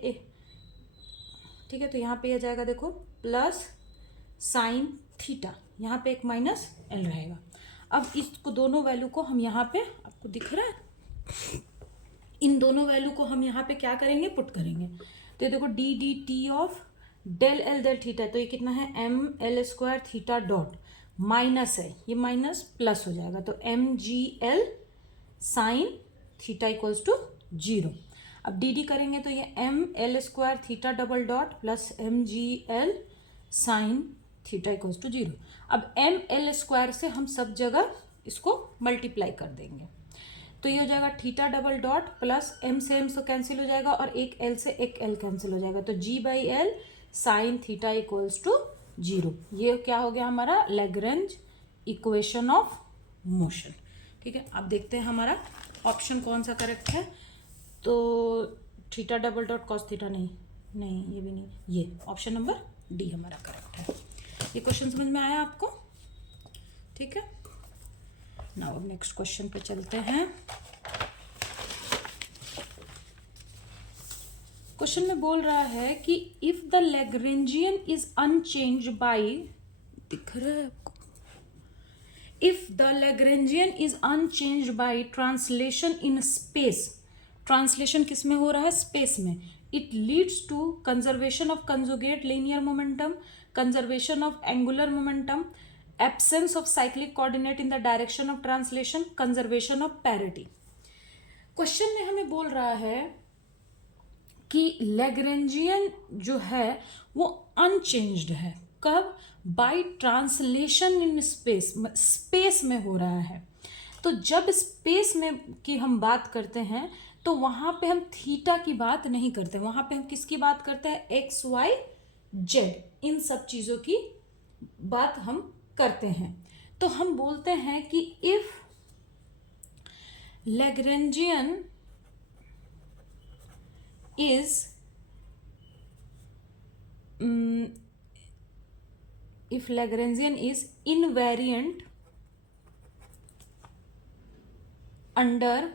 ठीक है, तो यहाँ पे आ जाएगा देखो प्लस साइन थीटा, यहाँ पे एक माइनस एल रहेगा। अब इसको दोनों वैल्यू को हम यहाँ पे, आपको दिख रहा है, इन दोनों वैल्यू को हम यहाँ पे क्या करेंगे, पुट करेंगे। तो ये देखो D D T of del L del theta, तो ये कितना है, M L square theta dot, minus है ये माइनस प्लस हो जाएगा, तो M G L sine theta equals to 0। अब डी डी करेंगे तो ये M L square theta double dot plus M G L sine theta equals to 0। अब एम एल स्क्वायर से हम सब जगह इसको मल्टीप्लाई कर देंगे, तो ये हो जाएगा theta double dot plus M से एम तो कैंसिल हो जाएगा और एक एल से एक एल कैंसिल हो जाएगा, तो G by L sine theta equals to 0। ये क्या हो गया हमारा, लैग्रेंज इक्वेशन ऑफ मोशन, ठीक है। अब देखते हैं हमारा ऑप्शन कौन सा करेक्ट है, तो theta double dot cos theta नहीं, ये भी नहीं, ये ऑप्शन नंबर डी हमारा करेक्ट है। ये क्वेश्चन समझ में आया आपको, ठीक है। नाउ नेक्स्ट क्वेश्चन पे चलते हैं। क्वेश्चन में बोल रहा है कि if the Lagrangian is unchange by, दिख रहा है आपको, if the Lagrangian is unchange by translation in space, translation किस में हो रहा है, स्पेस में, it leads to conservation of conjugate linear momentum, conservation of angular momentum, absence of cyclic coordinate in the direction of translation, conservation of parity। Question में हमें बोल रहा है कि लैग्रेंजियन जो है वो अनचेंज्ड है, कब, by translation in space, space में हो रहा है। तो जब स्पेस में की हम बात करते हैं तो वहां पे हम थीटा की बात नहीं करते, वहां पे हम किसकी बात करते हैं, एक्स वाई जेड, इन सब चीजों की बात हम करते हैं। तो हम बोलते हैं कि if Lagrangian is invariant under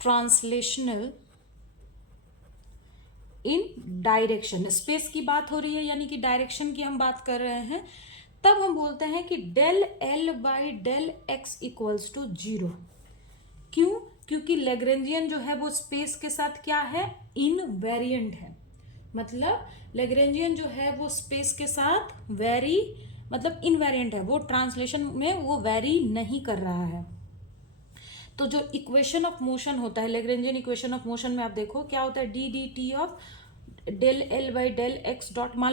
translational in direction, space की बात हो रही है यानी कि डायरेक्शन की हम बात कर रहे हैं, तब हम बोलते हैं कि del L by del X equals to 0। क्यों, क्योंकि लैग्रेंजियन जो है वो स्पेस के साथ क्या है, इनवेरिएंट है, मतलब लैग्रेंजियन जो है वो स्पेस के साथ वेरी, मतलब इनवेरिएंट है, वो ट्रांसलेशन में वो वेरी नहीं कर रहा है। तो जो इक्वेशन ऑफ मोशन होता है, लैग्रेंजियन इक्वेशन ऑफ मोशन में आप देखो क्या होता है, D D T of del L by del X dot, मान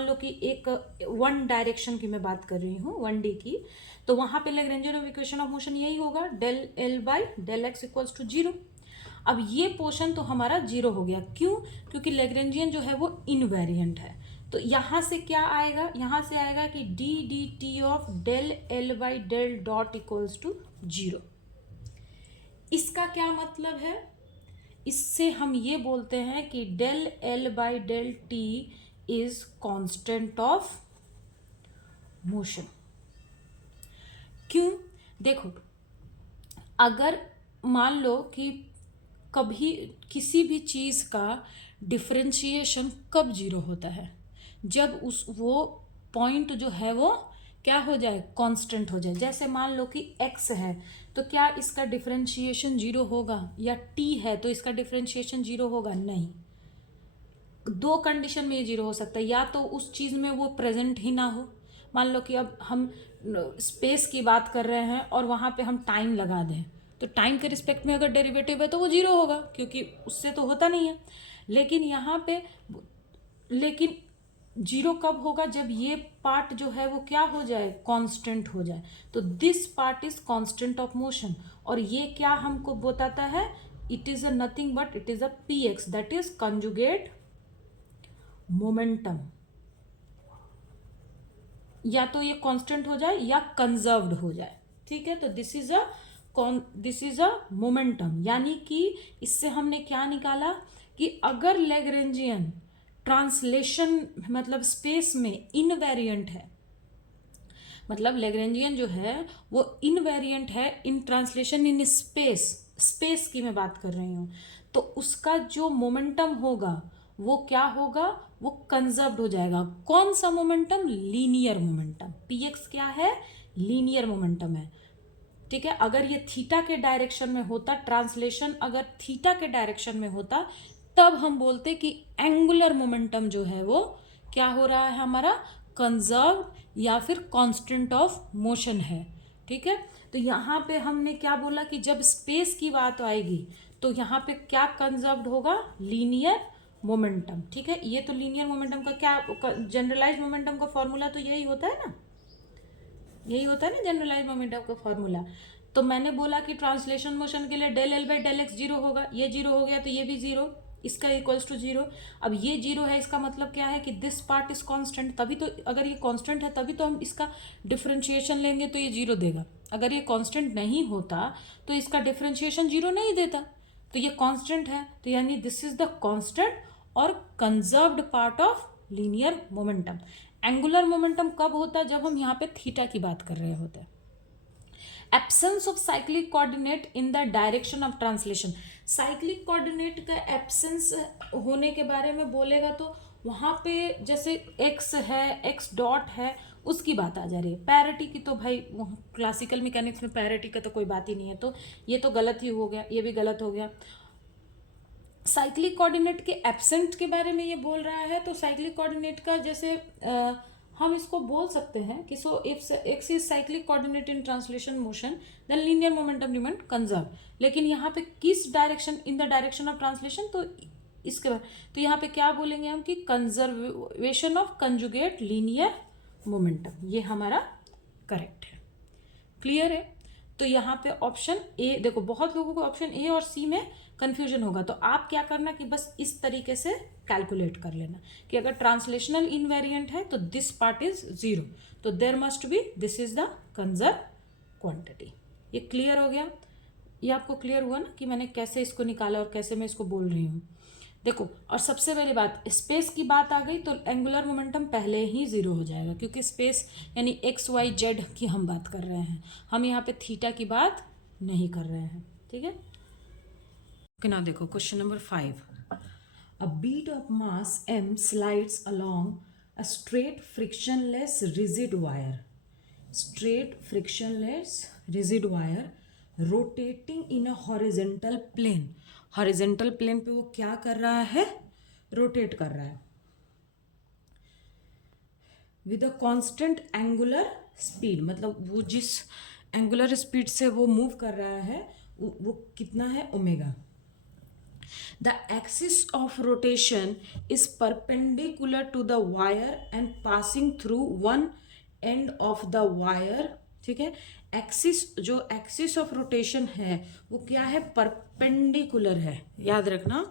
लो कि एक वन डायरेक्शन की मैं बात कर रही हूँ, 1D की, तो वहां पे Lagrangian of equation of motion यही होगा, del L by del X equals to 0। अब ये पोर्शन तो हमारा 0 हो गया, क्यों, क्योंकि लैग्रेंजियन जो है वो इनवेरिएंट है। तो यहाँ से क्या आएगा, यहाँ से आएगा कि D D T of del L by del dot equals to 0। इसका क्या मतलब है, इससे हम ये बोलते हैं कि del L by del T is constant of motion. क्यों, देखो अगर मान लो कि कभी किसी भी चीज का डिफरेंशिएशन कब 0 होता है, जब वो पॉइंट जो है वो क्या हो जाए, कांस्टेंट हो जाए। जैसे मान लो कि x है तो क्या इसका डिफरेंशिएशन 0 होगा, या t है तो इसका डिफरेंशिएशन 0 होगा, नहीं। दो कंडीशन में ये 0 हो सकता है, या तो उस चीज़ में वो प्रेजेंट ही ना हो। मान लो कि अब हम स्पेस की बात कर रहे हैं और वहाँ पे हम टाइम लगा दें, तो टाइम के रिस्पेक्ट में अगर डेरिवेटिव है तो वो 0 होगा, क्योंकि उससे तो होता नहीं है। लेकिन यहाँ पे लेकिन 0 कब होगा, जब ये पार्ट जो है वो क्या हो जाए, कांस्टेंट हो जाए। तो this part is constant of motion, और ये क्या हमको बताता है, it is a nothing but it is a px, that is conjugate momentum. या तो ये कांस्टेंट हो जाए या कंजर्व्ड हो जाए, ठीक है। तो दिस इज अ मोमेंटम, यानी कि इससे हमने क्या निकाला कि अगर लैग्रेंजियन ट्रांसलेशन मतलब स्पेस में इनवेरिएंट है, मतलब लैग्रेंजियन जो है वो इनवेरिएंट है इन ट्रांसलेशन इन स्पेस की मैं बात कर रही हूँ, तो उसका जो मोमेंटम होगा वो क्या होगा, वो कंजर्व्ड हो जाएगा। कौन सा मोमेंटम, लीनियर मोमेंटम। px क्या है, लीनियर मोमेंटम है, ठीक है। अगर ये थीटा के डायरेक्शन में होता, ट्रांसलेशन अगर थीटा के डायरेक्शन में होता, तब हम बोलते कि एंगुलर मोमेंटम जो है वो क्या हो रहा है हमारा, कंजर्व या फिर कांस्टेंट ऑफ मोशन है, ठीक है। तो यहाँ पे हमने क्या बोला कि जब स्पेस की बात आएगी तो यहाँ पे क्या कंजर्व्ड होगा, लीनियर मोमेंटम, ठीक है। ये तो लीनियर मोमेंटम का क्या, जनरलाइज मोमेंटम का फॉर्मूला तो यही होता है ना, यही होता है ना जनरलाइज मोमेंटम का फॉर्मूला। तो मैंने बोला कि ट्रांसलेशन मोशन के लिए del L by del X 0 होगा, ये 0 हो गया तो ये भी 0, इसका इक्वल्स टू 0। अब ये 0 है, इसका मतलब क्या है कि दिस पार्ट इज कांस्टेंट, तभी तो, अगर ये कांस्टेंट है तभी तो हम इसका डिफरेंशिएशन लेंगे तो ये 0 देगा। अगर ये कांस्टेंट नहीं होता तो इसका डिफरेंशिएशन 0 नहीं देता, तो ये कांस्टेंट है, तो यानी दिस इज द कांस्टेंट और conserved part of linear momentum. Angular momentum कब होता है, जब हम यहाँ पे थीटा की बात कर रहे होते हैं। Absence of cyclic coordinate in the direction of translation, cyclic coordinate का एब्सेंस होने के बारे में बोलेगा तो वहाँ पे जैसे x है, x डॉट है, उसकी बात आ जा रही है। पैरिटी की तो भाई क्लासिकल मैकेनिक्स में पैरिटी का तो कोई बात ही नहीं है, तो ये तो गलत ही हो गया, ये भी गलत हो गया। साइक्लिक कोऑर्डिनेट के एब्सेंट के बारे में ये बोल रहा है, तो साइक्लिक कोऑर्डिनेट का जैसे हम इसको बोल सकते हैं कि so if X is cyclic coordinate in translation motion then linear momentum remain conserve. लेकिन यहाँ पे किस direction, in the direction of translation, तो इसके बाद तो यहाँ पे क्या बोलेंगे हम कि conservation of conjugate linear momentum, ये हमारा करेक्ट है। क्लियर है। तो यहाँ पे ऑप्शन ए, देखो बहुत लोगों को ऑप्शन ए और सी में कंफ्यूजन होगा, तो आप क्या करना कि बस इस तरीके से कैलकुलेट कर लेना कि अगर ट्रांसलेशनल इनवेरिएंट है तो दिस पार्ट इज 0, तो there must be this is the conserve quantity. ये क्लियर हो गया, ये आपको क्लियर हुआ ना कि मैंने कैसे इसको निकाला और कैसे मैं इसको बोल रही हूँ। देखो, और सबसे पहली बात, स्पेस की बात आ गई तो एंगुलर मोमेंटम पहले ही 0 हो जाएगा, क्योंकि स्पेस यानी एक्स वाई जेड की हम बात कर रहे हैं, हम यहाँ पे थीटा की बात नहीं कर रहे हैं, ठीक है। ओके, ना देखो question number 5, a bead of mass m slides along a straight frictionless rigid wire, straight frictionless rigid wire rotating in a horizontal plane, horizontal plane पे वो क्या कर रहा है, रोटेट कर रहा है with a constant angular speed, मतलब वो जिस एंगुलर स्पीड से वो मूव कर रहा है वो कितना है, omega. The axis of rotation is perpendicular to the wire and passing through one end of the wire, ठीक है। एक्सिस, जो एक्सिस ऑफ रोटेशन है वो क्या है, परपेंडिकुलर है, याद रखना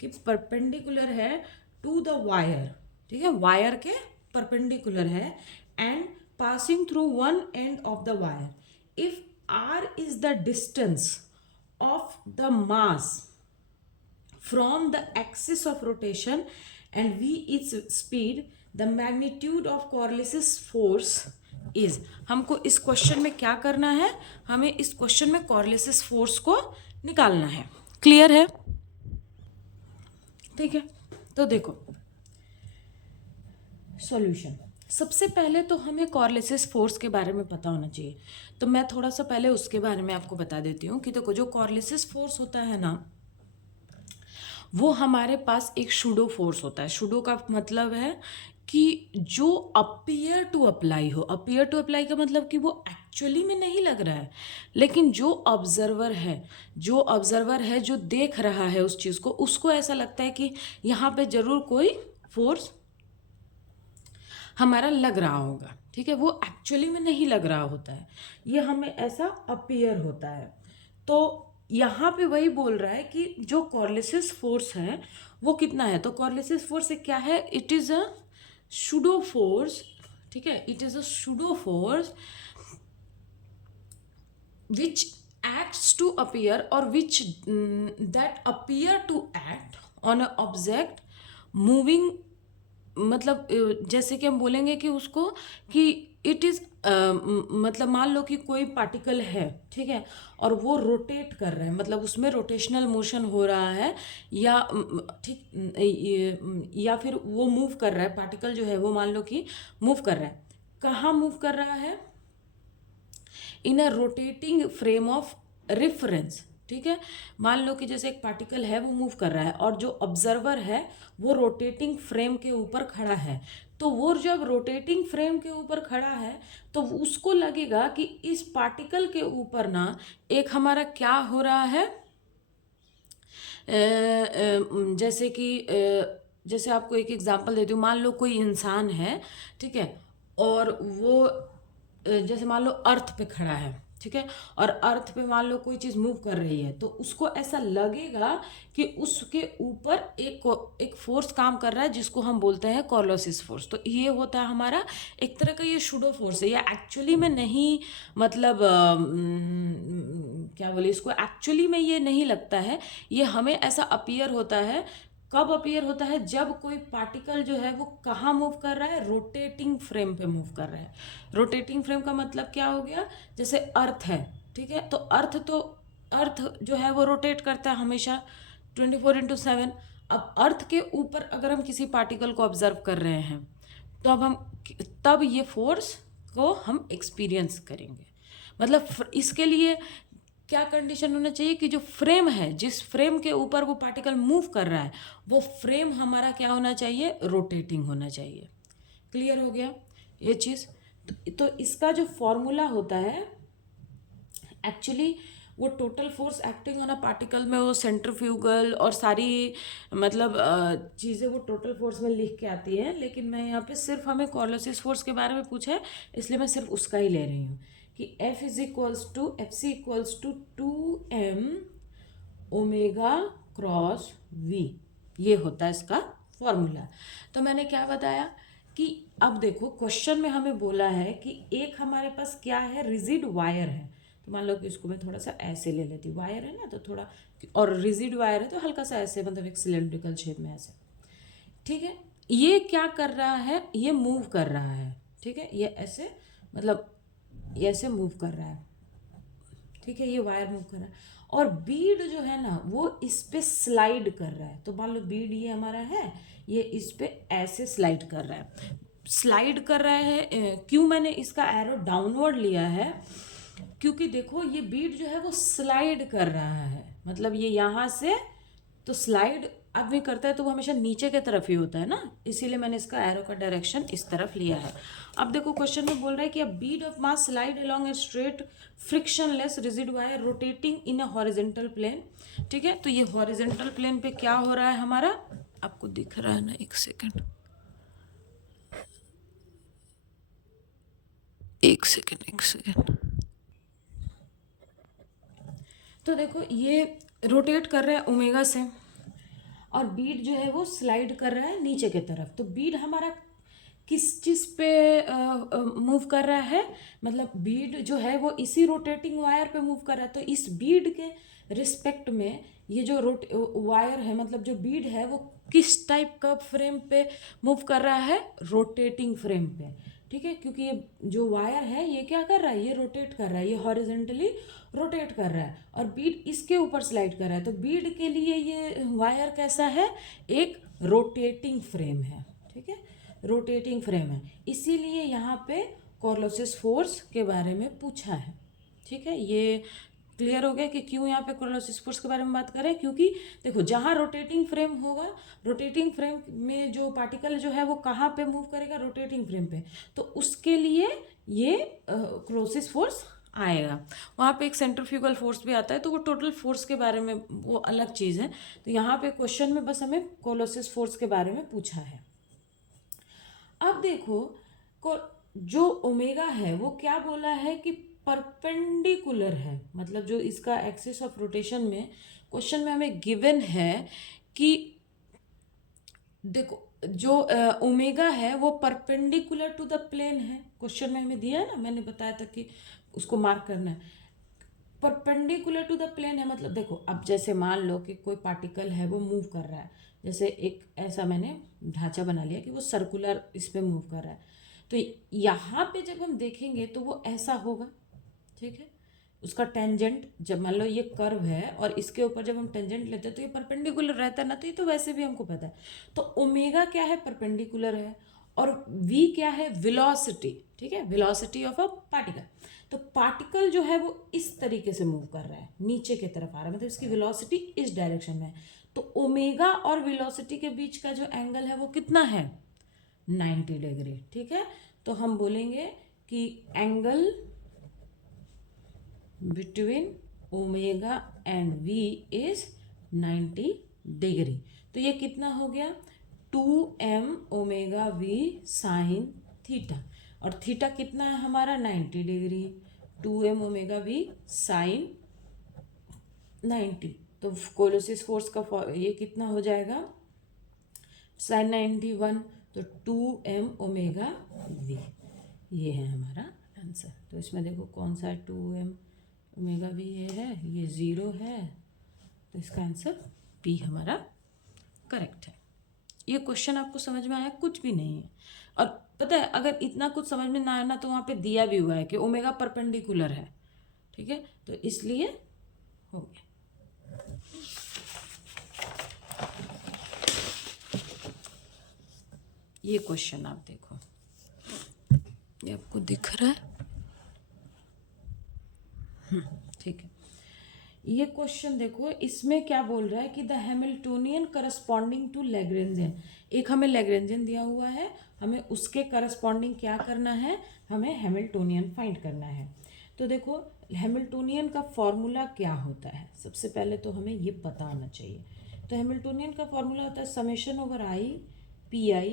कि परपेंडिकुलर है टू द वायर, ठीक है, वायर के परपेंडिकुलर है, and passing through one end of the wire. If r is the distance of the mass from the axis of rotation and v is speed, the magnitude of Coriolis force is, हमको इस question में क्या करना है, हमें इस question में Coriolis force को निकालना है। क्लियर है, ठीक है। तो देखो सॉल्यूशन, सबसे पहले तो हमें कॉर्लिसिस फोर्स के बारे में पता होना चाहिए, तो मैं थोड़ा सा पहले उसके बारे में आपको बता देती हूँ कि देखो जो कॉर्लिसिस फोर्स होता है ना, वो हमारे पास एक शूडो फोर्स होता है। शूडो का मतलब है कि जो अपीयर टू अप्लाई हो। अपीयर टू अप्लाई का मतलब कि वो एक्चुअली में नहीं लग रहा है, लेकिन जो ऑब्जर्वर है जो देख रहा है उस चीज़ को, उसको ऐसा लगता है कि यहाँ पे ज़रूर कोई फोर्स हमारा लग रहा होगा। ठीक है, वो एक्चुअली में नहीं लग रहा होता है, ये हमें ऐसा अपीयर होता है। तो यहाँ पे वही बोल रहा है कि जो कॉर्लिसिस फोर्स है वो कितना है। तो कॉर्लिसिस फोर्स क्या है, it is a pseudo force. ठीक है, it is a pseudo force which acts to appear or which that appear to act on a object moving। मतलब जैसे कि हम बोलेंगे कि उसको कि इट इज़ मतलब मान लो कि कोई पार्टिकल है, ठीक है, और वो रोटेट कर रहा है, मतलब उसमें रोटेशनल मोशन हो रहा है, या ठीक या फिर वो मूव कर रहा है। पार्टिकल जो है वो मान लो कि मूव कर रहा है, कहाँ मूव कर रहा है, in a rotating frame of reference. ठीक है, मान लो कि जैसे एक पार्टिकल है वो मूव कर रहा है और जो ऑब्जर्वर है वो रोटेटिंग फ्रेम के ऊपर खड़ा है। तो वो जब रोटेटिंग फ्रेम के ऊपर खड़ा है तो उसको लगेगा कि इस पार्टिकल के ऊपर ना एक हमारा क्या हो रहा है, जैसे कि जैसे आपको एक एग्जांपल देती हूँ। मान लो कोई इंसान है, ठीक है, और वो जैसे मान लो अर्थ पे खड़ा है, ठीक है, और अर्थ पे मान लो कोई चीज़ मूव कर रही है, तो उसको ऐसा लगेगा कि उसके ऊपर एक फोर्स काम कर रहा है जिसको हम बोलते हैं कॉर्लोसिस फोर्स। तो ये होता है हमारा एक तरह का ये शूडो फोर्स है, या एक्चुअली में नहीं, मतलब क्या बोले इसको, एक्चुअली में ये नहीं लगता है, ये हमें ऐसा अपीयर होता है। कब अपीयर होता है, जब कोई पार्टिकल जो है वो कहाँ मूव कर रहा है, रोटेटिंग फ्रेम पे मूव कर रहा है। रोटेटिंग फ्रेम का मतलब क्या हो गया, जैसे अर्थ है, ठीक है, तो अर्थ जो है वो रोटेट करता है हमेशा 24/7। अब अर्थ के ऊपर अगर हम किसी पार्टिकल को ऑब्जर्व कर रहे हैं तो तब ये फोर्स को हम एक्सपीरियंस करेंगे। मतलब इसके लिए क्या कंडीशन होना चाहिए कि जो फ्रेम है, जिस फ्रेम के ऊपर वो पार्टिकल मूव कर रहा है, वो फ्रेम हमारा क्या होना चाहिए, रोटेटिंग होना चाहिए। क्लियर हो गया ये चीज़। तो इसका जो फॉर्मूला होता है एक्चुअली, वो total force acting on a particle में वो सेंट्रीफ्यूगल और सारी मतलब चीज़ें वो टोटल फोर्स में लिख के आती है, लेकिन मैं यहाँ पे सिर्फ हमें कॉर्लोसिस फोर्स के बारे में पूछा है, इसलिए मैं सिर्फ उसका ही ले रही हूँ कि F is equals to FC equals to 2m omega cross V। ये होता है इसका फॉर्मूला। तो मैंने क्या बताया कि अब देखो क्वेश्चन में हमें बोला है कि एक हमारे पास क्या है, रिजिड वायर है। तो मान लो कि इसको मैं थोड़ा सा ऐसे ले लेती हूँ, वायर है ना तो थोड़ा, और रिजिड वायर है तो हल्का सा ऐसे, मतलब एक सिलेंड्रिकल शेप में ऐसे। ठीक है, ये क्या कर रहा है, ये मूव कर रहा है। ठीक है, ये ऐसे, मतलब ये ऐसे मूव कर रहा है। ठीक है, ये वायर मूव कर रहा है, और बीड जो है ना वो इस पे स्लाइड कर रहा है। तो मान लो बीड ये हमारा है, ये इस पे ऐसे स्लाइड कर रहा है। स्लाइड कर रहा है क्यों मैंने इसका एरो डाउनवर्ड लिया है, क्योंकि देखो ये बीड जो है वो स्लाइड कर रहा है, मतलब ये यहाँ से, तो स्लाइड अब भी करता है तो वो हमेशा नीचे की तरफ ही होता है ना, इसीलिए मैंने इसका एरो का डायरेक्शन इस तरफ लिया है। अब देखो क्वेश्चन में बोल रहा है कि a bead of mass slide along a straight frictionless rigid wire rotating in a horizontal plane. ठीक है, तो ये हॉरिजेंटल प्लेन पे क्या हो रहा है हमारा, आपको दिख रहा है ना, एक सेकेंड, एक सेकेंड। तो देखो ये रोटेट कर रहा है ओमेगा से, और बीड जो है वो स्लाइड कर रहा है नीचे की तरफ। तो बीड हमारा किस चीज़ पे मूव कर रहा है, मतलब बीड जो है वो इसी रोटेटिंग वायर पे मूव कर रहा है। तो इस बीड के रिस्पेक्ट में ये जो वायर है, मतलब जो बीड है वो किस टाइप का फ्रेम पे मूव कर रहा है, रोटेटिंग फ्रेम पे। ठीक है, क्योंकि ये जो वायर है ये क्या कर रहा है, ये रोटेट कर रहा है, ये हॉरिजेंटली रोटेट कर रहा है, और बीड इसके ऊपर स्लाइड कर रहा है। तो बीड के लिए ये वायर कैसा है, एक रोटेटिंग फ्रेम है। ठीक है, रोटेटिंग फ्रेम है, इसीलिए यहाँ पे कोरोलिसिस फोर्स के बारे में पूछा है। ठीक है, ये क्लियर हो गया कि क्यों यहाँ पे कोरोलिसिस फोर्स के बारे में बात करें, क्योंकि देखो जहाँ रोटेटिंग फ्रेम होगा, रोटेटिंग फ्रेम में जो पार्टिकल जो है वो कहाँ पे मूव करेगा, रोटेटिंग फ्रेम पे, तो उसके लिए ये कोरोलिसिस फोर्स आएगा। वहाँ पे एक सेंट्रीफ्यूगल फोर्स भी आता है, तो वो टोटल फोर्स के बारे में वो अलग चीज़ है। तो यहाँ पे क्वेश्चन में बस हमें कोरोलिसिस फोर्स के बारे में पूछा है। अब देखो जो ओमेगा है वो क्या बोला है कि परपेंडिकुलर है, मतलब जो इसका एक्सिस ऑफ रोटेशन में क्वेश्चन में हमें गिवन है कि देखो जो ओमेगा है वो परपेंडिकुलर टू द प्लेन है। क्वेश्चन में हमें दिया है ना, मैंने बताया था कि उसको मार्क करना है। परपेंडिकुलर टू द प्लेन है मतलब देखो, अब जैसे मान लो कि कोई पार्टिकल है वो मूव कर रहा है, जैसे एक ऐसा मैंने ढांचा बना लिया कि वो सर्कुलर इस पे मूव कर रहा है, तो यहाँ पे जब हम देखेंगे तो वो ऐसा होगा। ठीक है, उसका टेंजेंट जब मान लो ये कर्व है और इसके ऊपर जब हम टेंजेंट लेते हैं तो ये परपेंडिकुलर रहता है ना, तो ये तो वैसे भी हमको पता है। तो ओमेगा क्या है, परपेंडिकुलर है, और वी क्या है, वेलोसिटी। ठीक है, वेलोसिटी ऑफ अ पार्टिकल। तो पार्टिकल जो है वो इस तरीके से मूव कर रहा है, नीचे की तरफ आ रहा है, मतलब इसकी वेलोसिटी इस डायरेक्शन में है। तो ओमेगा और वेलोसिटी के बीच का जो एंगल है वो कितना है, 90 डिग्री। ठीक है, तो हम बोलेंगे कि angle between omega and V is 90 degree. तो ये कितना हो गया, 2m omega V sine theta, और थीटा कितना है हमारा 90 degree, 2m omega V sign 90। तो कोलोसिस फोर्स का ये कितना हो जाएगा, साइन 91, तो 2m ओमेगा वी, ये है हमारा आंसर। तो इसमें देखो कौन सा 2m ओमेगा वी ये है, ये 0 है, तो इसका आंसर बी हमारा करेक्ट है। ये क्वेश्चन आपको समझ में आया, कुछ भी नहीं है। और पता है अगर इतना कुछ समझ में ना आया ना, तो वहाँ पे दिया भी हुआ है कि ओमेगा परपेंडिकुलर है। ठीक है, तो इसलिए हो गया। ये क्वेश्चन आप देखो, ये आपको दिख रहा है, ठीक है। ये क्वेश्चन देखो, इसमें क्या बोल रहा है कि the Hamiltonian corresponding to Lagrangian, एक हमें लैग्रेंजियन दिया हुआ है, हमें उसके करस्पॉन्डिंग क्या करना है, हमें हैमिल्टोनियन फाइंड करना है। तो देखो हैमिल्टोनियन का फॉर्मूला क्या होता है, सबसे पहले तो हमें ये पता होना चाहिए। तो हैमिल्टोनियन का फॉर्मूला होता है summation over I P I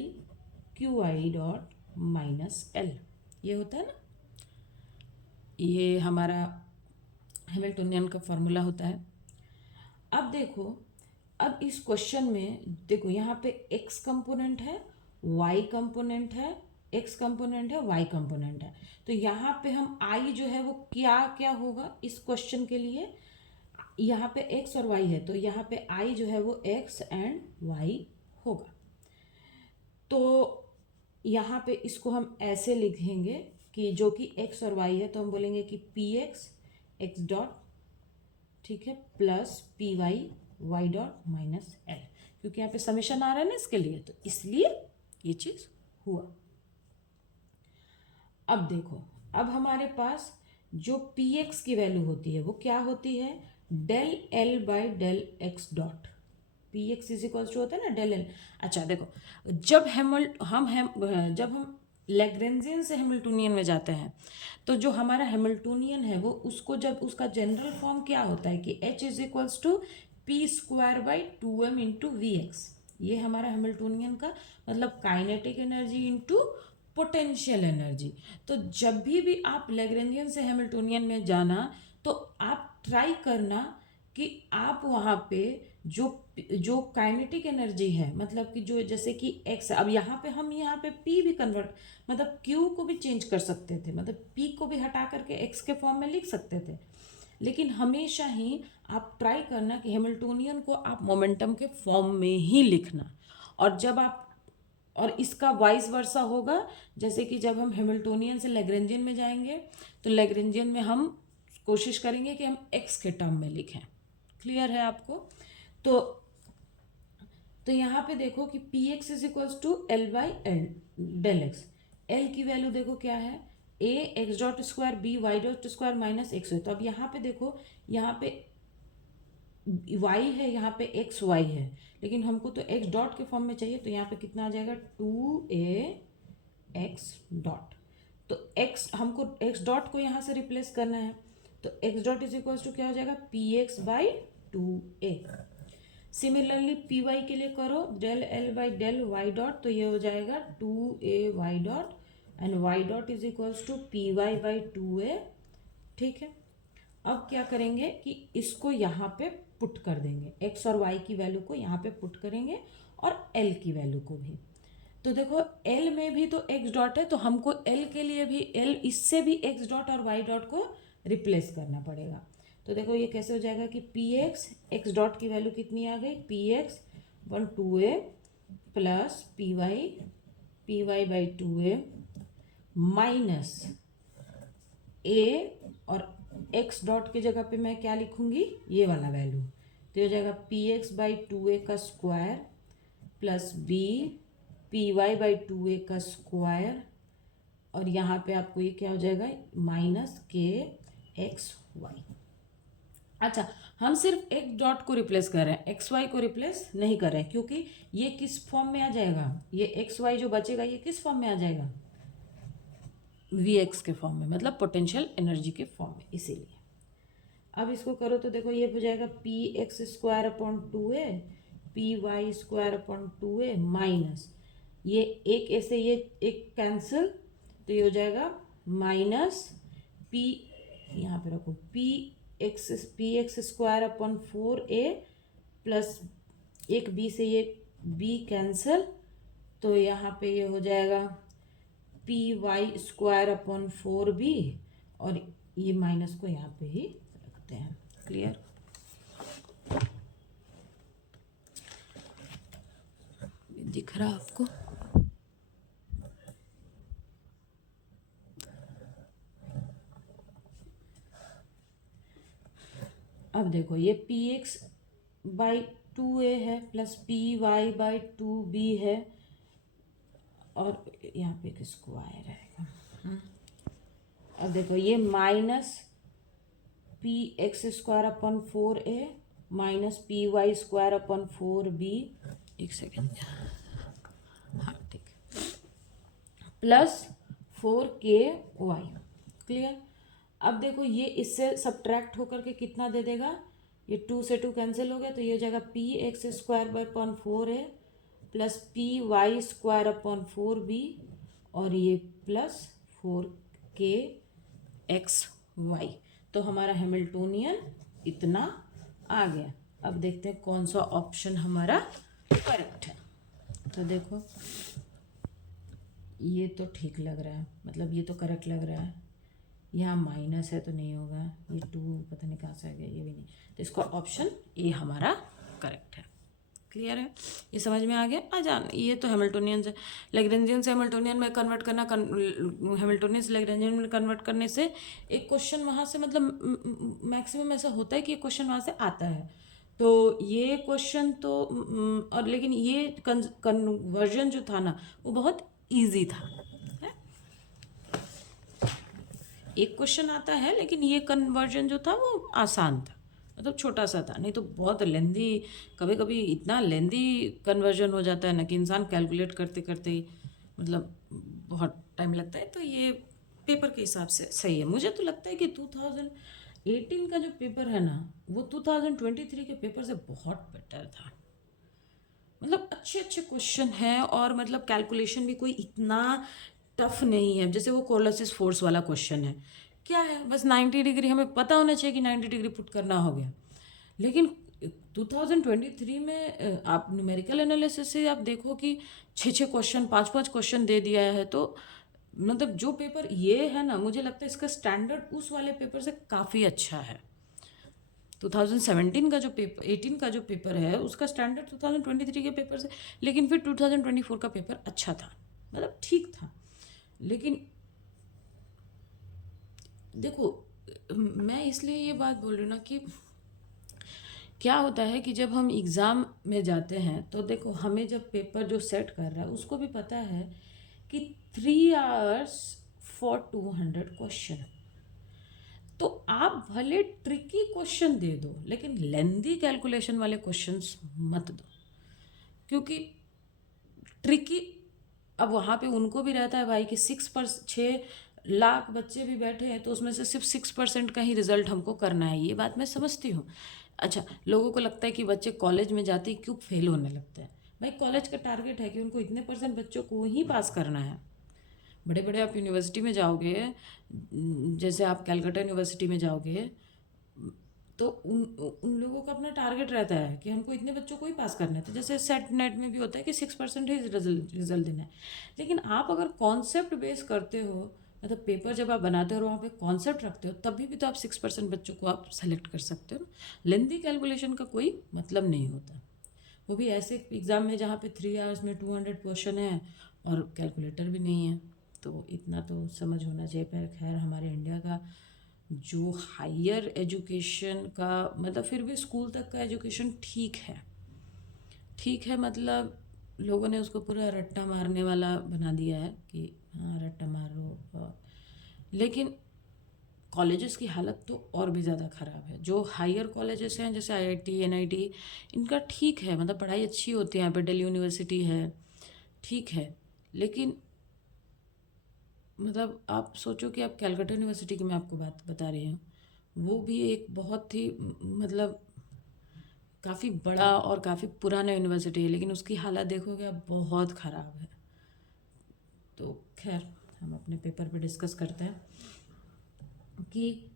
Q I dot minus L, ये होता है ना, ये हमारा हैमिल्टोनियन का फॉर्मूला होता है। अब देखो, अब इस क्वेश्चन में देखो यहाँ पे x कंपोनेंट है, y कंपोनेंट है, x कंपोनेंट है, y कंपोनेंट है। तो यहाँ पे हम i जो है वो क्या क्या होगा इस क्वेश्चन के लिए, यहाँ पे x और y है, तो यहाँ पे i जो है वो x एंड y होगा। तो यहाँ पे इसको हम ऐसे लिखेंगे कि जो कि x और y है, तो हम बोलेंगे कि px x डॉट, ठीक है, plus P Y dot minus L, क्योंकि यहाँ पे समेशन आ रहा है ना इसके लिए, तो इसलिए ये चीज़ हुआ। अब देखो, अब हमारे पास जो पी एक्स की वैल्यू होती है वो क्या होती है, del L by del X dot, P X is equals to होता है ना डेल एल। अच्छा देखो, जब जब हम लैग्रेंजियन से हैमिल्टोनियन में जाते हैं, तो जो हमारा हैमिल्टोनियन है वो उसको जब उसका जनरल फॉर्म क्या होता है कि h is equals to P square by 2m into V X, ये हमारा हैमिल्टोनियन का मतलब kinetic energy into potential energy. तो जब भी आप लैग्रेंजियन से हैमिल्टोनियन में जाना, तो आप ट्राई करना कि आप वहाँ पे जो जो काइनेटिक एनर्जी है, मतलब कि जो जैसे कि x, अब यहाँ पे हम यहाँ पे p भी कन्वर्ट, मतलब q को भी चेंज कर सकते थे, मतलब p को भी हटा करके x के फॉर्म में लिख सकते थे, लेकिन हमेशा ही आप ट्राई करना कि हैमिल्टोनियन को आप मोमेंटम के फॉर्म में ही लिखना। और जब आप, और इसका वाइस वर्सा होगा, जैसे कि जब हम हैमिल्टोनियन से लैग्रेंजियन में जाएंगे, तो लैग्रेंजियन में हम कोशिश करेंगे कि हम x के टर्म में लिखें। क्लियर है आपको? तो तो यहाँ पे देखो कि P X is equals to L by L del X. L की वैल्यू देखो क्या है, A X dot square B Y dot square minus X. तो अब यहाँ पे देखो, यहाँ पे y है, यहाँ पे एक्स वाई है, लेकिन हमको तो x डॉट के फॉर्म में चाहिए, तो यहाँ पे कितना आ जाएगा 2a x डॉट। तो x हमको x डॉट को यहाँ से रिप्लेस करना है, तो x dot is equals to क्या हो जाएगा P X by 2a। Similarly P Y के लिए करो del L by del Y dot, तो ये हो जाएगा 2a Y dot and Y dot is equals to P Y by 2a। ठीक है, अब क्या करेंगे कि इसको यहाँ पे पुट कर देंगे, x और y की वैल्यू को यहाँ पे पुट करेंगे और l की वैल्यू को भी। तो देखो l में भी तो x डॉट है, तो हमको l के लिए भी l इससे भी x डॉट और y डॉट को रिप्लेस करना पड़ेगा। तो देखो ये कैसे हो जाएगा कि पी एक्स एक्स डॉट की वैल्यू कितनी आ गई, P X 2a plus P Y by 2a minus A, और x डॉट की जगह पे मैं क्या लिखूंगी, ये वाला वैल्यू, तो हो जाएगा पी एक्स बाई 2a का square plus B P Y by 2a का स्क्वायर, और यहाँ पे आपको ये क्या हो जाएगा माइनस के एक्स वाई। अच्छा, हम सिर्फ x डॉट को रिप्लेस कर रहे हैं, एक्स वाई को रिप्लेस नहीं कर रहे हैं, क्योंकि ये किस फॉर्म में आ जाएगा, ये एक्स वाई जो बचेगा ये किस फॉर्म में आ जाएगा, वी एक्स के फॉर्म में, मतलब पोटेंशियल एनर्जी के फॉर्म में, इसीलिए। अब इसको करो तो देखो ये हो जाएगा P X square upon 2a P Y square upon 2a minus ये एक ऐसे ये एक कैंसिल, तो ये हो जाएगा माइनस पी, यहाँ पे रखो P X square upon 4a plus एक b से ये b कैंसिल, तो यहाँ पे ये हो जाएगा P Y square upon 4b, और ये माइनस को यहाँ पे ही रखते हैं। क्लियर? दिख रहा आपको? अब देखो ये पी एक्स बाई 2a है plus P Y by 2b है, और यहाँ पे एक स्क्वायर आएगा। अब देखो ये minus P X square upon 4a minus P Y square upon 4b, एक सेकेंड, हाँ ठीक, प्लस 4k वाई। क्लियर? अब देखो ये इससे सब्ट्रैक्ट होकर के कितना दे देगा, ये 2 से 2 कैंसिल हो गया, तो ये हो जाएगा P X square by upon 4a plus P Y square upon 4b, और ये प्लस 4k एक्स वाई। तो हमारा हैमिल्टोनियन इतना आ गया। अब देखते हैं कौन सा ऑप्शन हमारा करेक्ट है। तो देखो ये तो ठीक लग रहा है, मतलब ये तो करेक्ट लग रहा है, यहाँ माइनस है तो नहीं होगा, ये 2 पता नहीं कहाँ से आ गया, ये भी नहीं, तो इसका ऑप्शन ए हमारा करेक्ट है। क्लियर है? ये समझ में आ गया? ये तो हैमिल्टोनियन से लैग्रेंजियन से हैमिल्टोनियन में कन्वर्ट करना, हैमिल्टोनियन से लैग्रेंजियन में कन्वर्ट करने से एक क्वेश्चन वहाँ से, मतलब मैक्सिमम ऐसा होता है कि एक क्वेश्चन वहाँ से आता है। तो ये क्वेश्चन तो और लेकिन ये कन्वर्जन जो था ना वो बहुत ईजी था। एक क्वेश्चन आता है लेकिन ये कन्वर्जन जो था वो आसान था, मतलब छोटा सा था, नहीं तो बहुत लेंदी, कभी कभी इतना लेंदी कन्वर्जन हो जाता है ना कि इंसान कैलकुलेट करते करते ही मतलब बहुत टाइम लगता है। तो ये पेपर के हिसाब से सही है। मुझे तो लगता है कि 2018 का जो पेपर है ना वो 2023 के पेपर से बहुत बेटर था, मतलब अच्छे अच्छे क्वेश्चन हैं, और मतलब कैलकुलेशन भी कोई इतना टफ नहीं है। जैसे वो कोलोसिस फोर्स वाला क्वेश्चन है, क्या है, बस 90 डिग्री हमें पता होना चाहिए कि 90 डिग्री पुट करना हो गया। लेकिन 2023 में आप न्यूमेरिकल एनालिसिस से आप देखो कि 6 क्वेश्चन 5 क्वेश्चन दे दिया है, तो मतलब जो पेपर ये है ना, मुझे लगता है इसका स्टैंडर्ड उस वाले पेपर से काफ़ी अच्छा है। 2017 का जो पेपर 18 का जो पेपर है उसका स्टैंडर्ड 2023 के पेपर से, लेकिन फिर 2024 का पेपर अच्छा था, मतलब ठीक था। लेकिन देखो मैं इसलिए ये बात बोल रही हूँ ना कि क्या होता है कि जब हम एग्ज़ाम में जाते हैं तो देखो, हमें जब पेपर जो सेट कर रहा है उसको भी पता है कि 3 hours फॉर 200 क्वेश्चन। तो आप भले ट्रिकी क्वेश्चन दे दो लेकिन लेंदी कैलकुलेशन वाले क्वेश्चंस मत दो, क्योंकि ट्रिकी, अब वहाँ पे उनको भी रहता है भाई कि 6 लाख बच्चे भी बैठे हैं तो उसमें से सिर्फ 6% का ही रिजल्ट हमको करना है, ये बात मैं समझती हूँ। अच्छा, लोगों को लगता है कि बच्चे कॉलेज में जाते ही क्यों फेल होने लगते हैं। भाई कॉलेज का टारगेट है कि उनको इतने परसेंट बच्चों को ही पास करना है। बड़े बड़े आप यूनिवर्सिटी में जाओगे, जैसे आप कैलकाटा यूनिवर्सिटी में जाओगे, तो उन उन लोगों का अपना टारगेट रहता है कि हमको इतने बच्चों को ही पास करना है। तो जैसे सेट नेट में भी होता है कि 6% ही रिजल्ट देना है। लेकिन आप अगर कॉन्सेप्ट बेस करते हो, मतलब पेपर जब आप बनाते हो और वहाँ पे कॉन्सेप्ट रखते हो, तभी भी तो आप 6% बच्चों को आप सेलेक्ट कर सकते हो। लेंदी कैलकुलेशन का कोई मतलब नहीं होता, वो भी ऐसे एग्ज़ाम में जहाँ पे 3 hours में 200 क्वेश्चन है और कैलकुलेटर भी नहीं है। तो इतना तो समझ होना चाहिए। पर खैर, हमारे इंडिया का जो हायर एजुकेशन का मतलब, फिर भी स्कूल तक का एजुकेशन ठीक है, ठीक है। मतलब लोगों ने उसको पूरा रट्टा मारने वाला बना दिया है कि हाँ रट्टा मारो। लेकिन कॉलेजेस की हालत तो और भी ज़्यादा ख़राब है। जो हायर कॉलेजेस हैं जैसे आईआईटी एनआईटी, इनका ठीक है, मतलब पढ़ाई अच्छी होती है, यहाँ पे दिल्ली यूनिवर्सिटी है, ठीक है। लेकिन मतलब आप सोचो कि आप कैलकाटा यूनिवर्सिटी की मैं आपको बात बता रही हूँ, वो भी एक बहुत ही मतलब काफ़ी बड़ा और काफ़ी पुराना यूनिवर्सिटी है, लेकिन उसकी हालत देखोगे आप बहुत ख़राब है। तो खैर, हम अपने पेपर पे डिस्कस करते हैं कि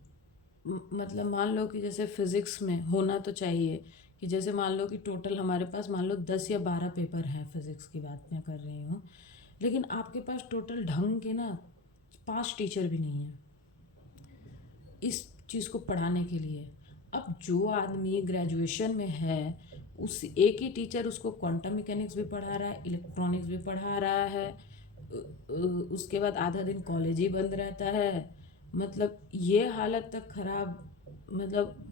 मतलब मान लो कि जैसे फिज़िक्स में होना तो चाहिए कि जैसे मान लो कि टोटल हमारे पास मान लो 10 या 12 पेपर हैं, फिज़िक्स की बात मैं कर रही हूँ, लेकिन आपके पास टोटल ढंग के ना 5 टीचर भी नहीं हैं इस चीज़ को पढ़ाने के लिए। अब जो आदमी ग्रेजुएशन में है, उस एक ही टीचर उसको क्वांटम मैकेनिक्स भी पढ़ा रहा है, इलेक्ट्रॉनिक्स भी पढ़ा रहा है, उसके बाद आधा दिन कॉलेज ही बंद रहता है। मतलब ये हालत तक ख़राब, मतलब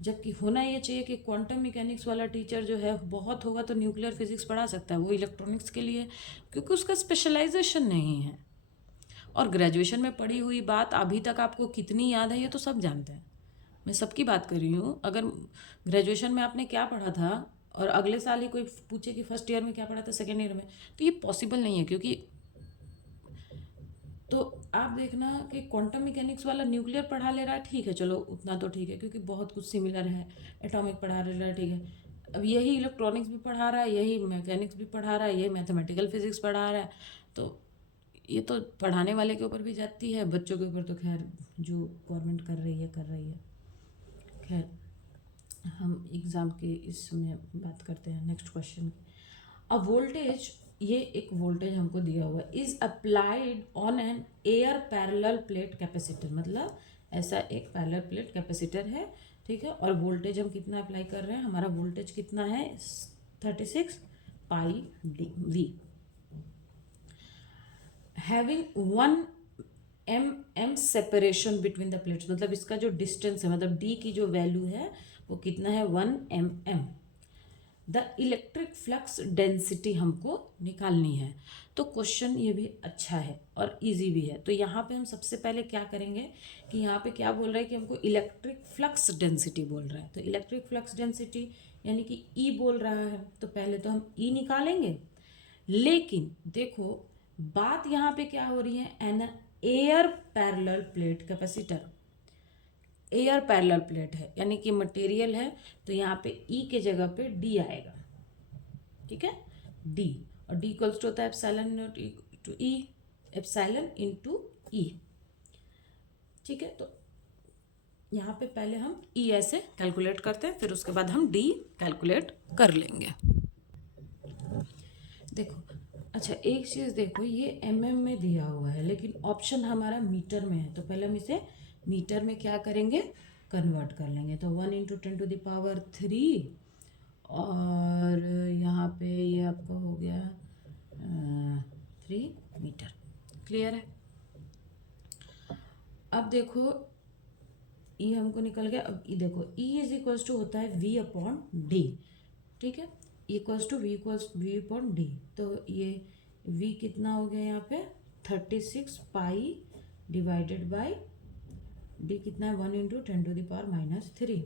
जबकि होना ये चाहिए कि क्वांटम मैकेनिक्स वाला टीचर जो है, बहुत होगा तो न्यूक्लियर फिजिक्स पढ़ा सकता है वो इलेक्ट्रॉनिक्स के लिए, क्योंकि उसका स्पेशलाइजेशन नहीं है। और ग्रेजुएशन में पढ़ी हुई बात अभी तक आपको कितनी याद है ये तो सब जानते हैं। मैं सबकी बात कर रही हूँ। अगर ग्रेजुएशन में आपने क्या पढ़ा था और अगले साल ही कोई पूछे कि फर्स्ट ईयर में क्या पढ़ा था, सेकेंड ईयर में, तो ये पॉसिबल नहीं है। क्योंकि तो आप देखना कि क्वांटम मैकेनिक्स वाला न्यूक्लियर पढ़ा ले रहा है, ठीक है, चलो उतना तो ठीक है क्योंकि बहुत कुछ सिमिलर है। एटॉमिक पढ़ा ले रहा है, ठीक है। अब यही इलेक्ट्रॉनिक्स भी पढ़ा रहा है, यही मैकेनिक्स भी पढ़ा रहा है, यही मैथमेटिकल फिजिक्स पढ़ा रहा है। तो ये तो पढ़ाने वाले के ऊपर भी जाती है, बच्चों के ऊपर तो खैर जो गवर्नमेंट कर रही है कर रही है। खैर, हम एग्ज़ाम के इसमें बात करते हैं नेक्स्ट क्वेश्चन की। अ वोल्टेज, ये एक वोल्टेज हमको दिया हुआ है, is applied on an air parallel plate capacitor, मतलब ऐसा एक पैरेलल प्लेट कैपेसिटर है, ठीक है। और वोल्टेज हम कितना अप्लाई कर रहे हैं, हमारा वोल्टेज कितना है 36πV, having 1 mm separation between the plates, मतलब इसका जो डिस्टेंस है, मतलब डी की जो वैल्यू है वो कितना है 1 mm। The electric flux density हमको निकालनी है। तो क्वेश्चन ये भी अच्छा है और इजी भी है। तो यहाँ पे हम सबसे पहले क्या करेंगे कि यहाँ पे क्या बोल रहा है कि हमको इलेक्ट्रिक फ्लक्स डेंसिटी बोल रहा है। तो इलेक्ट्रिक फ्लक्स डेंसिटी यानी कि ई बोल रहा है, तो पहले तो हम ई निकालेंगे। लेकिन देखो बात यहाँ पे क्या हो रही है, an air parallel plate capacitor, air parallel plate है यानी कि मटेरियल है, तो यहाँ पे ई के जगह पे डी आएगा, ठीक है, डी। और डी इक्वल्स टू होता है epsilon naught to E, epsilon into E, ठीक है। तो यहाँ पे पहले हम ई ऐसे कैलकुलेट करते हैं, फिर उसके बाद हम डी कैलकुलेट कर लेंगे। देखो, अच्छा एक चीज़ देखो, ये mm में दिया हुआ है लेकिन ऑप्शन हमारा मीटर में है, तो पहले हम इसे मीटर में क्या करेंगे, कन्वर्ट कर लेंगे। तो 1 × 10⁻³ और यहाँ पे ये आपका हो गया 3 मीटर। क्लियर है। अब देखो ई हमको निकल गया। अब ई देखो, ई इज इक्वल्स टू होता है वी अपॉन डी, ठीक है, equals to V upon D. तो ये वी कितना हो गया यहाँ पे 36 पाई डिवाइडेड बाई डी कितना है 1 इंटू 10⁻³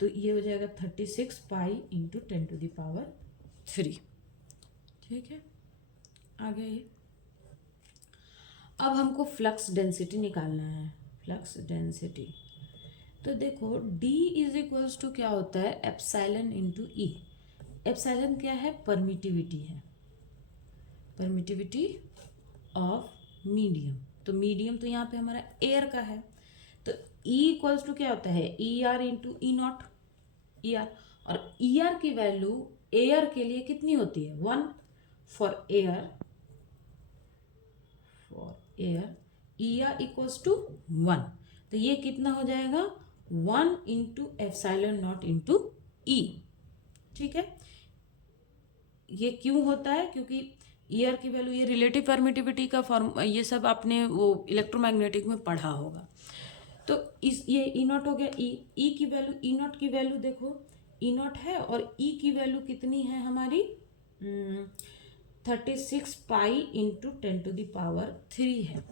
तो ये हो जाएगा 36 पाई इंटू 10⁻³। ठीक है, आ गया ये। अब हमको फ्लक्स डेंसिटी निकालना है, फ्लक्स डेंसिटी। तो देखो D इज इक्वल्स टू क्या होता है एप्सिलॉन इंटू ई। एप्सिलॉन क्या है, परमिटिविटी है, परमिटिविटी ऑफ मीडियम। तो मीडियम तो यहाँ पे हमारा एयर का है, तो E इक्वल्स टू क्या होता है E R into E naught, E R. और ई आर की वैल्यू एयर के लिए कितनी होती है 1 for air, E R equals to 1। तो ये कितना हो जाएगा 1 into epsilon naught into E. ठीक है, ये क्यों होता है, क्योंकि ईयर की वैल्यू, ये रिलेटिव परमिटिविटी का फॉर्म, ये सब आपने वो इलेक्ट्रोमैग्नेटिक में पढ़ा होगा। तो इस ये ई नॉट हो गया, ई की वैल्यू, ई नॉट की वैल्यू देखो ई नॉट है और ई की वैल्यू कितनी है हमारी 36 पाई इंटू 10⁻³ है।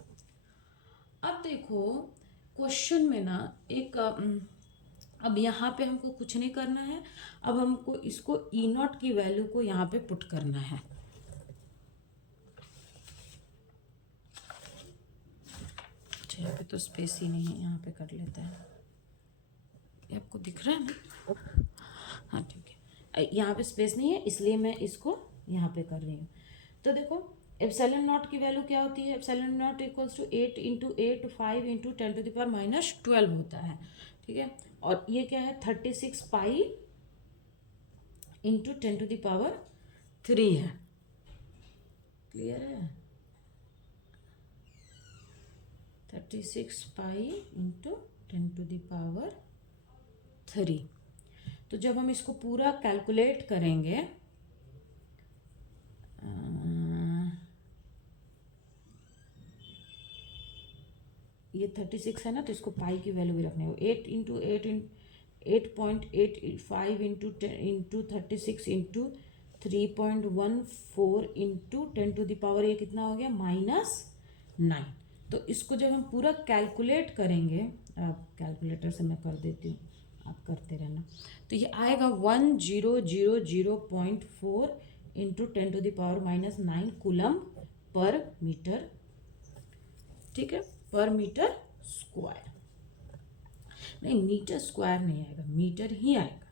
अब देखो क्वेश्चन में ना एक अब यहाँ पे हमको कुछ नहीं करना है, अब हमको इसको ई नॉट की वैल्यू को यहाँ पे पुट करना है। यहाँ पे तो स्पेस ही नहीं है, यहाँ पे कर लेते हैं। ये आपको दिख रहा है ना, हाँ ठीक है, यहाँ पे स्पेस नहीं है इसलिए मैं इसको यहाँ पे कर रही हूँ। तो देखो एप्सिलॉन नॉट की वैल्यू क्या होती है, epsilon naught equals to 8 into 8 5 into 10⁻12 होता है। ठीक है, और ये क्या है 36 पाई इंटू 10⁻³ है। क्लियर है, 36 पाई इंटू 10⁻³ तो जब हम इसको पूरा कैलकुलेट करेंगे ये 36 है ना, तो इसको पाई की वैल्यू भी रखनी है 8 इंटू 8.85 इंटू 36 इंटू 3.14 इंटू 10⁻, ये कितना हो गया -9। तो इसको जब हम पूरा कैलकुलेट करेंगे, अब कैलकुलेटर से मैं कर देती हूँ, आप करते रहना, तो ये आएगा 1000.4 इंटू 10⁻⁻9 कूलम पर मीटर। ठीक है, पर मीटर स्क्वायर, नहीं मीटर स्क्वायर नहीं आएगा, मीटर ही आएगा।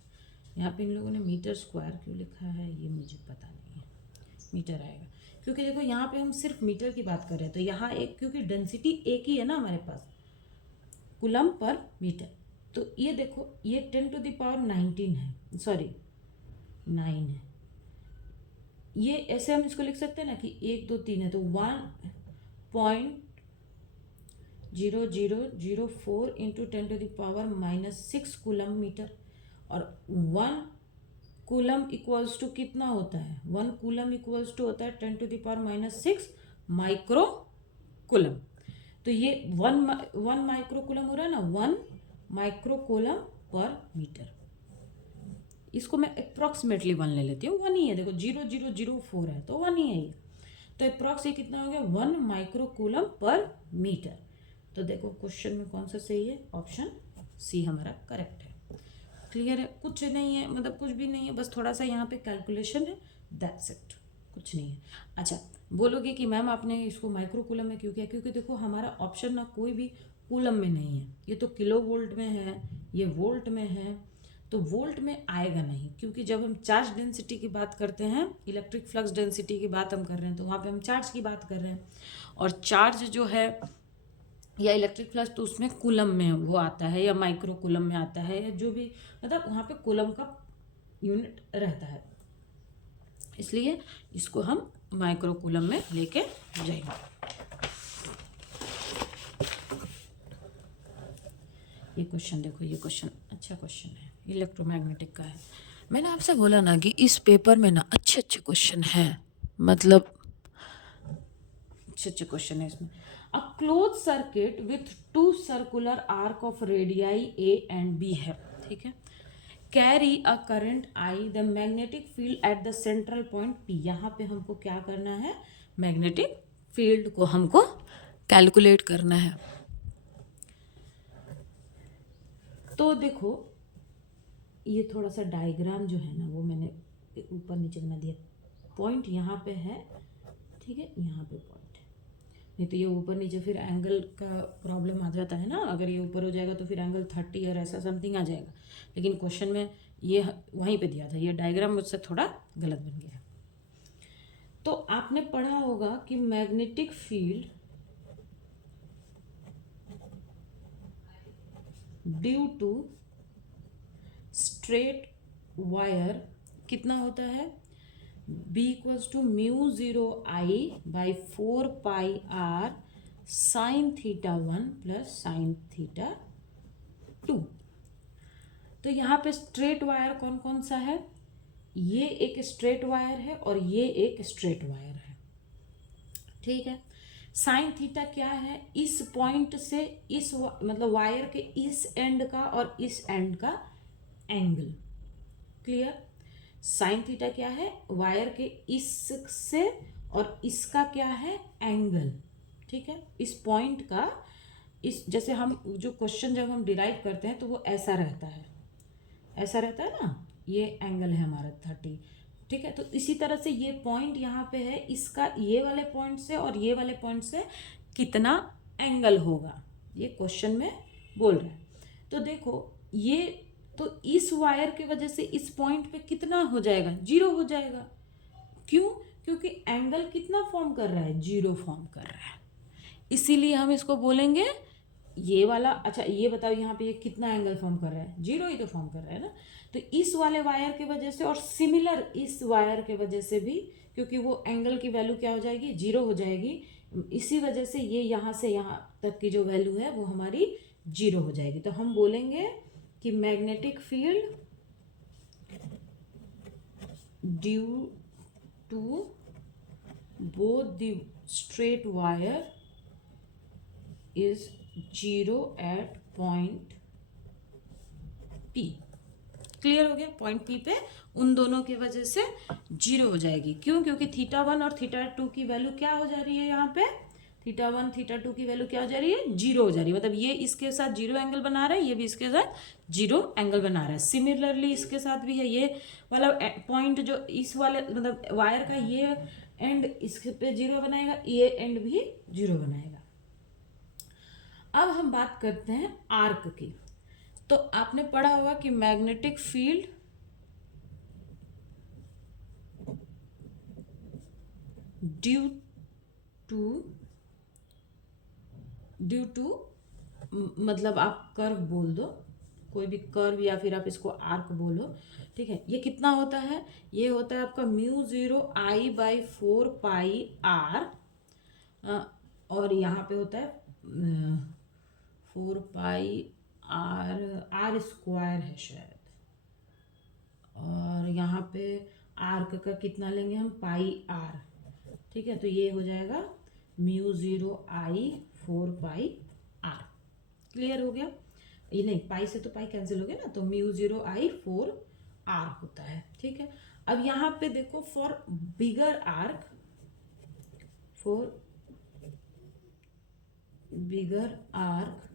यहाँ पे इन लोगों ने मीटर स्क्वायर क्यों लिखा है ये मुझे पता नहीं है, मीटर आएगा क्योंकि देखो यहाँ पे हम सिर्फ मीटर की बात कर रहे हैं। तो यहाँ एक, क्योंकि डेंसिटी एक ही है ना हमारे पास, कूलम पर मीटर। तो ये देखो ये 10⁻19 है, सॉरी 9 है। ये ऐसे हम इसको लिख सकते हैं ना कि 1 2 3 है, तो 1.0004 इंटू 10⁻⁻6 कूलम मीटर। और 1 कूलम इक्वल्स टू कितना होता है, 1 कूलम इक्वल्स टू होता है 10⁻6 माइक्रो कूलम। तो ये 1 माइक्रो कूलम हो रहा है ना, 1 माइक्रो कूलम पर मीटर। इसको मैं अप्रॉक्सीमेटली 1 ले लेती हूँ, 1 ही है, देखो 0004 है तो 1 ही है ये। तो अप्रॉक्स ये कितना हो गया 1 माइक्रो कूलम पर मीटर। तो देखो क्वेश्चन में कौन सा सही है, ऑप्शन सी हमारा करेक्ट है। क्लियर है, कुछ नहीं है, मतलब कुछ भी नहीं है, बस थोड़ा सा यहाँ पे कैलकुलेशन है, दैट्स इट, कुछ नहीं है। अच्छा बोलोगे कि मैम आपने इसको माइक्रो कूलम में क्यों किया, क्योंकि देखो हमारा ऑप्शन ना कोई भी कूलम में नहीं है, ये तो किलो वोल्ट में है, ये वोल्ट में है, तो वोल्ट में आएगा नहीं, क्योंकि जब हम चार्ज डेंसिटी की बात करते हैं, इलेक्ट्रिक फ्लक्स डेंसिटी की बात हम कर रहे हैं, तो वहाँ पे हम चार्ज की बात कर रहे हैं। और चार्ज जो है या इलेक्ट्रिक फ्लक्स तो उसमें कूलम में वो आता है, या माइक्रो कूलम में आता है, या जो भी, मतलब वहाँ पे कूलम का यूनिट रहता है, इसलिए इसको हम माइक्रो कूलम में लेके जाएंगे। ये क्वेश्चन देखो, ये क्वेश्चन अच्छा क्वेश्चन है, इलेक्ट्रोमैग्नेटिक का है। मैंने आपसे बोला ना कि इस पेपर में ना अच्छे अच्छे क्वेश्चन है, मतलब अच्छे अच्छे क्वेश्चन है इसमें। A close circuit with two circular arc of radii A and B है, ठीक है, carry a current I, the magnetic field at the central point P. यहाँ पे हमको क्या करना है, मैग्नेटिक फील्ड को हमको कैलकुलेट करना है। तो देखो ये थोड़ा सा डायग्राम जो है ना वो मैंने ऊपर नीचे बना दिया। पॉइंट यहाँ पे है, ठीक है, यहाँ पे पॉइंट है, नहीं तो ये ऊपर नीचे फिर एंगल का प्रॉब्लम आ जाता है ना, अगर ये ऊपर हो जाएगा तो फिर एंगल 30 और ऐसा समथिंग आ जाएगा, लेकिन क्वेश्चन में ये वहीं पे दिया था, ये डायग्राम मुझसे थोड़ा गलत बन गया। तो आपने पढ़ा होगा कि magnetic field due to straight wire कितना होता है, B equals to mu 0 I by 4 pi R sine theta 1 plus sine theta 2। तो यहाँ पे स्ट्रेट वायर कौन कौन सा है, ये एक स्ट्रेट वायर है और ये एक स्ट्रेट वायर है, ठीक है। साइन थीटा क्या है, इस पॉइंट से इस मतलब वायर के इस एंड का और इस एंड का एंगल, क्लियर। साइन थीटा क्या है, वायर के इस से और इसका क्या है, एंगल, ठीक है। इस पॉइंट का इस, जैसे हम जो क्वेश्चन जब हम डिराइव करते हैं तो वो ऐसा रहता है, ऐसा रहता है ना, ये एंगल है हमारा 30, ठीक है। तो इसी तरह से ये पॉइंट यहाँ पे है, इसका ये वाले पॉइंट से और ये वाले पॉइंट से कितना एंगल होगा, ये क्वेश्चन में बोल रहा है। तो देखो ये, तो इस वायर की वजह से इस पॉइंट पे कितना हो जाएगा, 0 हो जाएगा। क्यों, क्योंकि एंगल कितना फॉर्म कर रहा है, 0 फॉर्म कर रहा है, इसीलिए हम इसको बोलेंगे ये वाला। अच्छा ये बताओ यहाँ पे ये कितना एंगल फॉर्म कर रहा है, 0 ही तो फॉर्म कर रहा है ना। तो इस वाले वायर के वजह से और सिमिलर इस वायर के वजह से भी, क्योंकि वो एंगल की वैल्यू क्या हो जाएगी, 0 हो जाएगी, इसी वजह से ये यहाँ से यहाँ तक की जो वैल्यू है वो हमारी 0 हो जाएगी। तो हम बोलेंगे कि magnetic field due to both the straight wire is 0 at point P। Clear हो गया, पॉइंट P पे उन दोनों की वजह से 0 हो जाएगी। क्यों, क्योंकि थीटा 1 और थीटा 2 की वैल्यू क्या हो जा रही है, यहाँ पे थीटा 1 थीटा 2 की वैल्यू क्या हो जा रही है, 0 हो जा रही है। मतलब ये इसके साथ 0 एंगल बना रहा है, ये भी इसके साथ 0 एंगल बना रहा है। सिमिलरली इसके साथ भी है, ये वाला पॉइंट जो इस वाले मतलब वायर का ये एंड इसके पे 0 बनाएगा, ये एंड भी 0 बनाएगा। अब हम बात करते हैं आर्क की। तो आपने पढ़ा होगा कि मैग्नेटिक फील्ड ड्यू टू मतलब आप कर्व बोल दो, कोई भी कर्व या फिर आप इसको आर्क बोलो, ठीक है। ये कितना होता है, ये होता है आपका mu 0 I by 4 pi R, और यहाँ पे होता है 4 पाई R स्क्वायर है शायद, और यहाँ पे आर्क का कितना लेंगे हम, पाई R, ठीक है। तो ये हो जाएगा mu 0 I 4 pi R। Clear हो गया, ये नहीं पाई से तो पाई कैंसिल हो गया ना, तो म्यू 0 I 4 R होता है, ठीक है। अब यहाँ पे देखो for bigger arc, for bigger arc,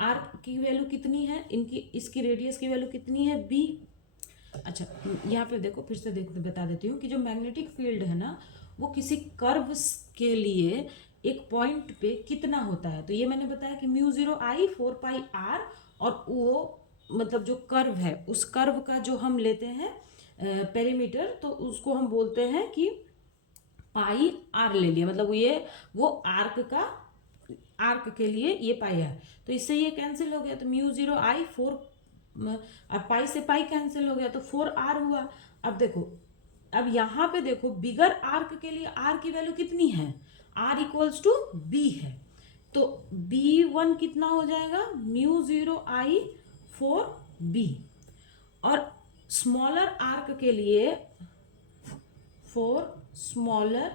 arc की वैल्यू कितनी है, इनकी इसकी रेडियस की वैल्यू कितनी है, B। अच्छा यहाँ पे देखो फिर से बता देती हूँ कि जो मैग्नेटिक फील्ड है ना वो किसी कर्व के लिए एक पॉइंट पे कितना होता है। तो ये मैंने बताया कि म्यू 0 I 4 पाई R, और वो मतलब जो कर्व है उस कर्व का जो हम लेते हैं पेरीमीटर, तो उसको हम बोलते हैं कि पाई R ले लिया, मतलब ये वो आर्क के लिए ये पाई है। तो इससे ये कैंसिल हो गया, तो म्यू 0 I 4, अब पाई से पाई कैंसिल हो गया तो 4R हुआ। अब देखो, अब यहाँ पे देखो बिगर आर्क के लिए R की वैल्यू कितनी है, R इक्वल्स टू B है, तो B1 कितना हो जाएगा, म्यू 0 I 4 B। और स्मॉलर आर्क के लिए, for smaller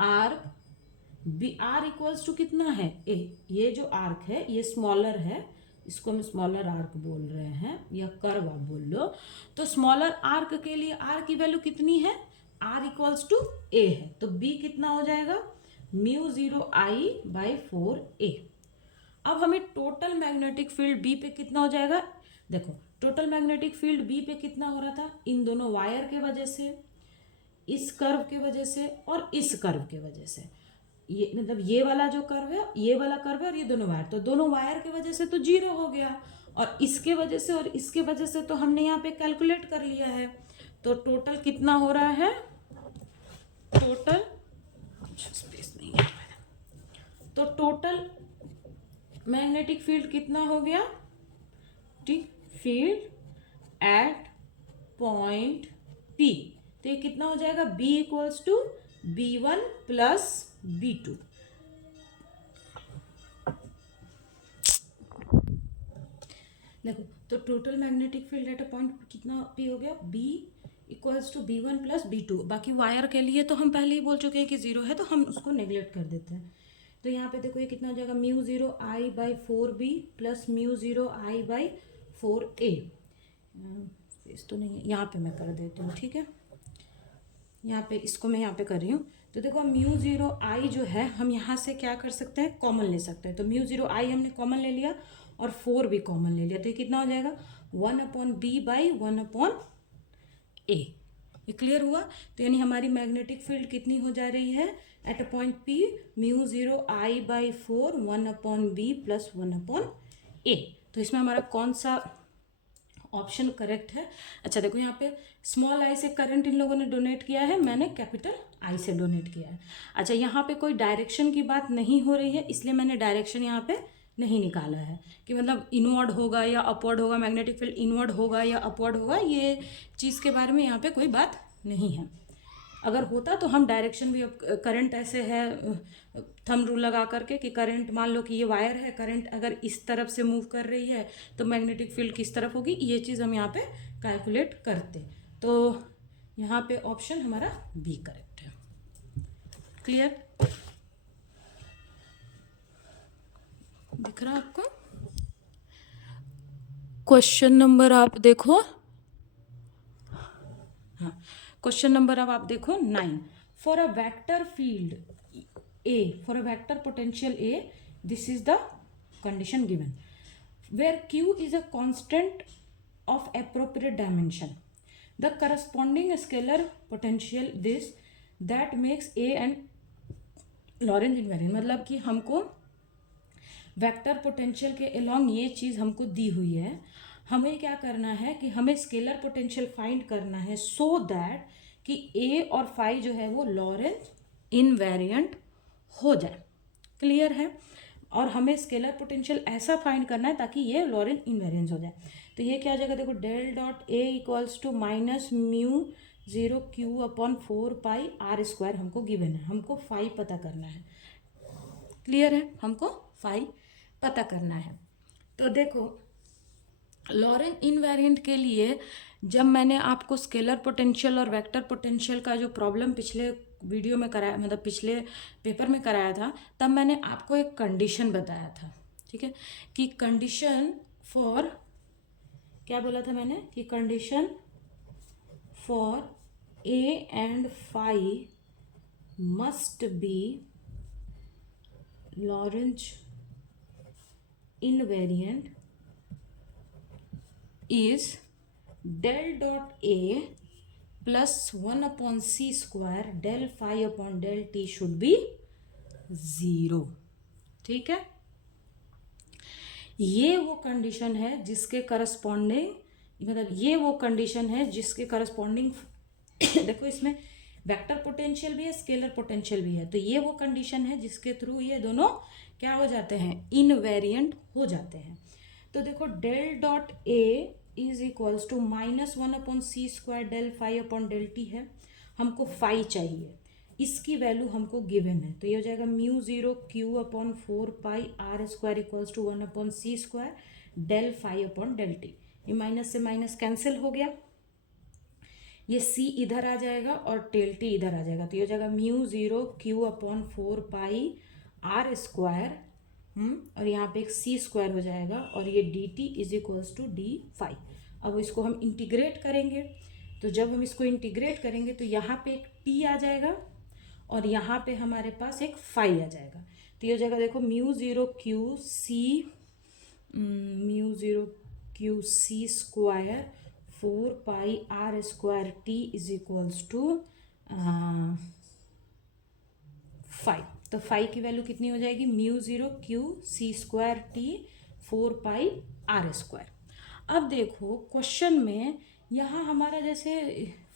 arc B R equals to कितना है ए, ये जो आर्क है ये स्मॉलर है, इसको हम स्मॉलर आर्क बोल रहे हैं या कर्व आप बोल लो। तो स्मॉलर आर्क के लिए आर की वैल्यू कितनी है, आर इक्वल्स टू ए है, तो बी कितना हो जाएगा म्यू 0I/4 ए। अब हमें टोटल मैग्नेटिक फील्ड बी पे कितना हो जाएगा, देखो टोटल मैग्नेटिक फील्ड बी पे कितना हो रहा था, इन दोनों वायर के वजह से, इस कर्व के वजह से और इस कर्व के वजह से, ये मतलब ये वाला जो कर्व है, ये वाला कर्व है और ये दोनों वायर, तो दोनों वायर की वजह से तो 0 हो गया, और इसके वजह से और इसके वजह से तो हमने यहाँ पे कैलकुलेट कर लिया है। तो टोटल कितना हो रहा है, टोटल स्पेस नहीं है, तो टोटल मैग्नेटिक फील्ड कितना हो गया, ठीक, फील्ड एट पॉइंट पी, तो ये कितना हो जाएगा B equals to B1 plus B2। देखो तो total magnetic field at a point कितना P हो गया, B equals to B1 plus B2। बाकी वायर के लिए तो हम पहले ही बोल चुके हैं कि 0 है, तो हम उसको नेग्लेक्ट कर देते हैं। तो यहाँ पे देखो ये कितना हो जाएगा mu 0I/4B plus mu 0I/4A। Space तो नहीं है, यहाँ पे मैं कर देती हूँ, ठीक है, यहाँ पे इसको मैं यहाँ पे कर रही हूँ। तो देखो म्यू 0I जो है हम यहाँ से क्या कर सकते हैं, कॉमन ले सकते हैं। तो म्यू 0I हमने कॉमन ले लिया और 4 भी कॉमन ले लिया, तो ये कितना हो जाएगा 1/B/1/A। ये क्लियर हुआ। तो यानी हमारी मैग्नेटिक फील्ड कितनी हो जा रही है at a point P, mu 0I/4 1/B plus 1/A। तो इसमें हमारा कौन सा ऑप्शन करेक्ट है। अच्छा देखो यहाँ पे स्मॉल आई से करंट इन लोगों ने डोनेट किया है, मैंने कैपिटल आई से डोनेट किया है। अच्छा यहाँ पे कोई डायरेक्शन की बात नहीं हो रही है, इसलिए मैंने डायरेक्शन यहाँ पे नहीं निकाला है कि मतलब इनवर्ड होगा या अपवर्ड होगा, मैग्नेटिक फील्ड इनवर्ड होगा या अपवर्ड होगा, ये चीज़ के बारे में यहाँ पे कोई बात नहीं है। अगर होता तो हम डायरेक्शन भी, करंट ऐसे है थंब रूल लगा करके कि करंट, मान लो कि ये वायर है, करंट अगर इस तरफ से मूव कर रही है तो मैग्नेटिक फील्ड किस तरफ होगी, ये चीज़ हम यहाँ पे कैलकुलेट करते। तो यहाँ पे ऑप्शन हमारा बी करेक्ट है। क्लियर दिख रहा आपको। क्वेश्चन नंबर आप देखो, हाँ क्वेश्चन नंबर अब आप देखो 9। For a vector field A, for a vector potential A, this is the condition given, where Q is a constant of appropriate dimension. The corresponding scalar potential this that makes A and Lorentz invariant, मतलब कि हमको vector potential के along ये चीज़ हमको दी हुई है, हमें क्या करना है कि हमें स्केलर पोटेंशियल फाइंड करना है सो दैट कि A और फाई जो है वो लॉरेंज इनवेरिएंट हो जाए। क्लियर है। और हमें स्केलर पोटेंशियल ऐसा फाइंड करना है ताकि ये लॉरेंज इनवेरिएंस हो जाए। तो ये क्या हो जाएगा, देखो del dot A equals to minus mu 0Q/4πr² हमको गिवन है, हमको फाई पता करना है। क्लियर है, हमको फाई पता करना है। तो देखो लॉरेंज इनवेरिएंट के लिए जब मैंने आपको स्केलर पोटेंशियल और वेक्टर पोटेंशियल का जो प्रॉब्लम पिछले वीडियो में कराया, मतलब पिछले पेपर में कराया था, तब मैंने आपको एक कंडीशन बताया था, ठीक है, कि कंडीशन फॉर, क्या बोला था मैंने, कि condition for A and phi must be Lorenz invariant is del dot A plus 1/c² del phi upon del t should be 0। ठीक है, ये वो कंडीशन है जिसके करस्पॉन्डिंग, मतलब ये वो कंडीशन है जिसके करस्पॉन्डिंग देखो इसमें वेक्टर पोटेंशियल भी है, स्केलर पोटेंशियल भी है, तो ये वो कंडीशन है जिसके थ्रू ये दोनों क्या हो जाते हैं, इनवेरिएंट हो जाते हैं। तो देखो del dot A is equals to -1/c² del phi upon del t है, हमको फाई चाहिए, इसकी वैल्यू हमको गिवन है, तो ये हो जाएगा mu 0Q/4πr² equals to 1/c² del phi upon del t। ये माइनस से माइनस कैंसिल हो गया, ये c इधर आ जाएगा और डेल टी इधर आ जाएगा, तो ये हो जाएगा mu zero Q upon 4πr², और यहाँ पे एक c स्क्वायर हो जाएगा और ये D T is equals to D phi. अब इसको हम इंटीग्रेट करेंगे, तो जब हम इसको इंटीग्रेट करेंगे तो यहाँ पे एक t आ जाएगा और यहाँ पे हमारे पास एक फाई आ जाएगा। तो ये हो जाएगा, देखो mu zero Q C square 4πr² is equals to 5। तो 5 की वैल्यू कितनी हो जाएगी, mu zero Q C square T 4πr²। अब देखो क्वेश्चन में यहाँ हमारा जैसे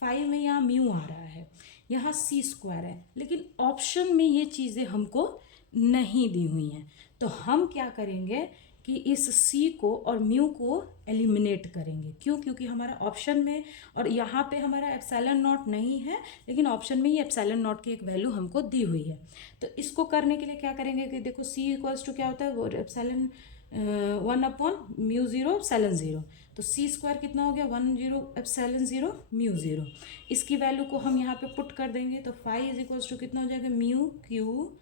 5 में यहाँ म्यू आ रहा है, यहाँ सी स्क्वायर है, लेकिन ऑप्शन में ये चीज़ें हमको नहीं दी हुई हैं। तो हम क्या करेंगे कि इस सी को और म्यू को एलिमिनेट करेंगे। क्यों? क्योंकि हमारा ऑप्शन में और यहाँ पे हमारा एप्सिलॉन नॉट नहीं है, लेकिन ऑप्शन में ही एप्सिलॉन नॉट की एक वैल्यू हमको दी हुई है। तो इसको करने के लिए क्या करेंगे कि देखो सी इक्वल्स टू क्या होता है, वो epsilon 1 upon mu zero epsilon zero. तो सी स्क्वायर कितना हो गया, 1/0 एप्सिलॉन ज़ीरो म्यू ज़ीरो। इसकी वैल्यू को हम यहाँ पे पुट कर देंगे, तो फाई इज इक्वल्स टू कितना हो जाएगा, mu Q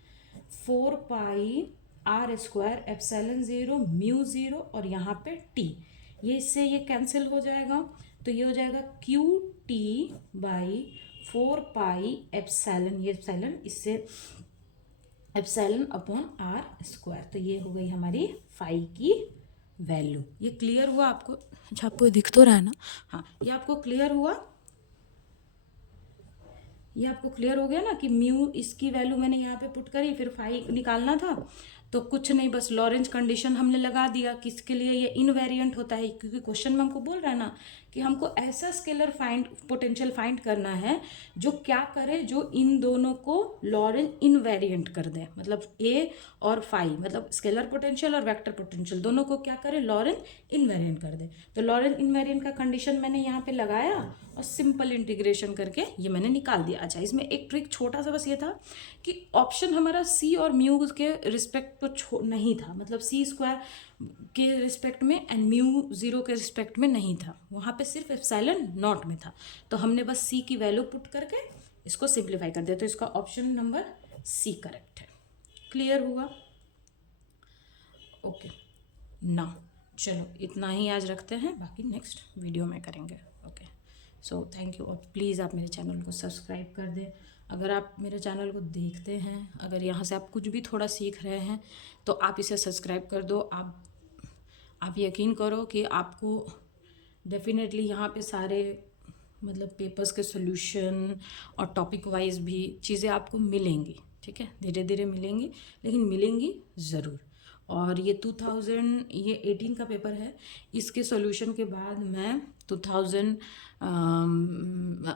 4πr² epsilon zero mu zero और यहाँ पे टी, ये इससे ये कैंसिल हो जाएगा। तो ये हो जाएगा क्यू टी बाई 4π एप्सिलॉन, ये एप्सिलॉन इससे एप्सिलॉन अपॉन r²। तो ये हो गई हमारी फाई की वैल्यू। ये क्लियर हुआ आपको? अच्छा, आपको दिख तो रहा है ना? हाँ, ये आपको क्लियर हुआ? ये आपको क्लियर हो गया ना कि म्यू इसकी वैल्यू मैंने यहाँ पे पुट करी, फिर फाई निकालना था, तो कुछ नहीं, बस लॉरेंज कंडीशन हमने लगा दिया। किसके लिए? ये इनवेरिएंट होता है, क्योंकि क्वेश्चन में हमको बोल रहा है ना कि हमको ऐसा स्केलर पोटेंशियल फाइंड करना है जो क्या करे, जो इन दोनों को लॉरेंज इनवेरिएंट कर दे। मतलब ए और फाई, मतलब स्केलर पोटेंशियल और वेक्टर पोटेंशियल दोनों को क्या करे, लॉरेंज इनवेरिएंट कर दे। तो लॉरेंज इनवेरिएंट का कंडीशन मैंने यहाँ पे लगाया और सिंपल इंटीग्रेशन करके ये मैंने निकाल दिया। अच्छा, इसमें एक ट्रिक छोटा सा बस ये था कि ऑप्शन हमारा सी और म्यू के रिस्पेक्ट तो नहीं था, मतलब सी स्क्वायर के रिस्पेक्ट में एंड म्यू ज़ीरो के रिस्पेक्ट में नहीं था, वहाँ पे सिर्फ एप्सिलॉन नॉट में था। तो हमने बस सी की वैल्यू पुट करके इसको सिंप्लीफाई कर दिया, तो इसका ऑप्शन नंबर सी करेक्ट है। क्लियर हुआ? ओके ना, चलो इतना ही आज रखते हैं, बाकी नेक्स्ट वीडियो में करेंगे। Okay, so thank you. और प्लीज़ आप मेरे चैनल को सब्सक्राइब कर दें। अगर आप मेरे चैनल को देखते हैं, अगर यहाँ से आप कुछ भी थोड़ा सीख रहे हैं तो आप इसे सब्सक्राइब कर दो। आप यकीन करो कि आपको डेफिनेटली यहाँ पे सारे मतलब पेपर्स के सॉल्यूशन और टॉपिक वाइज भी चीज़ें आपको मिलेंगी, ठीक है, धीरे धीरे मिलेंगी, लेकिन मिलेंगी ज़रूर। और ये 2018 का पेपर है, इसके सॉल्यूशन के बाद मैं 2000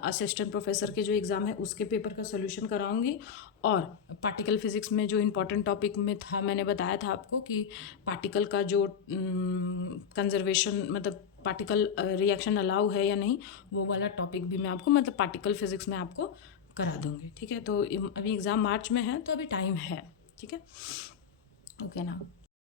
असिस्टेंट प्रोफेसर के जो एग्ज़ाम है उसके पेपर का सॉल्यूशन कराऊंगी। और पार्टिकल फिज़िक्स में जो इम्पोर्टेंट टॉपिक में था, मैंने बताया था आपको कि पार्टिकल का जो कंजर्वेशन, मतलब पार्टिकल रिएक्शन अलाउ है या नहीं, वो वाला टॉपिक भी मैं आपको मतलब पार्टिकल फिज़िक्स में आपको करा दूँगी, ठीक है। तो अभी एग्ज़ाम मार्च में है, तो अभी टाइम है, ठीक है। ओके ना।